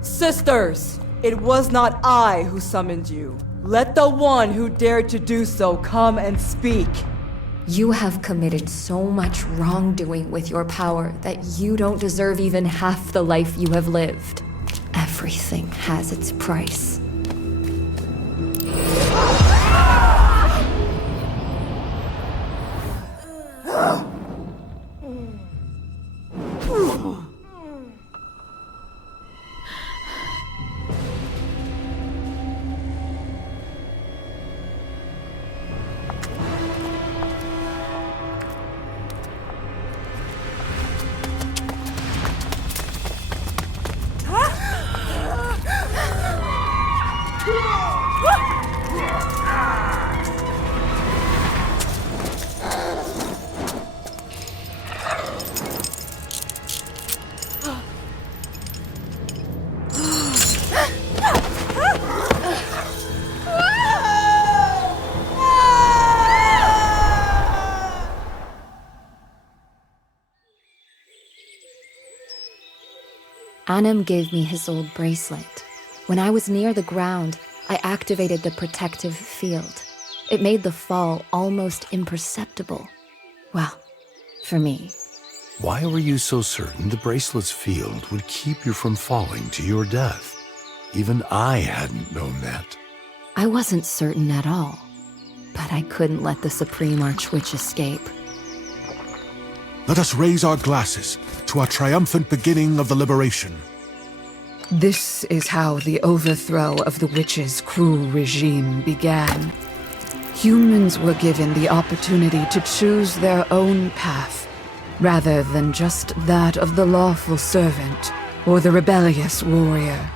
Sisters, it was not I who summoned you. Let the one who dared to do so come and speak. You have committed so much wrongdoing with your power that you don't deserve even half the life you have lived. Everything has its price. Annam gave me his old bracelet. When I was near the ground, I activated the protective field. It made the fall almost imperceptible. Well, for me. Why were you so certain the bracelet's field would keep you from falling to your death? Even I hadn't known that. I wasn't certain at all, but I couldn't let the Supreme Archwitch escape. Let us raise our glasses to our triumphant beginning of the liberation. This is how the overthrow of the witch's cruel regime began. Humans were given the opportunity to choose their own path, rather than just that of the lawful servant or the rebellious warrior.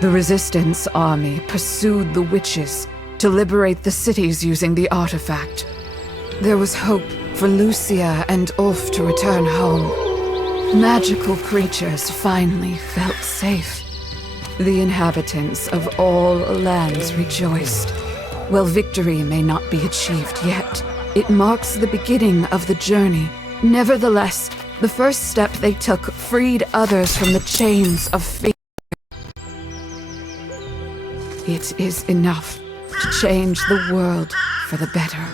The Resistance army pursued the witches to liberate the cities using the artifact. There was hope for Lucia and Ulf to return home. Magical creatures finally felt safe. The inhabitants of all lands rejoiced. While victory may not be achieved yet, it marks the beginning of the journey. Nevertheless, the first step they took freed others from the chains of fear. It is enough to change the world for the better.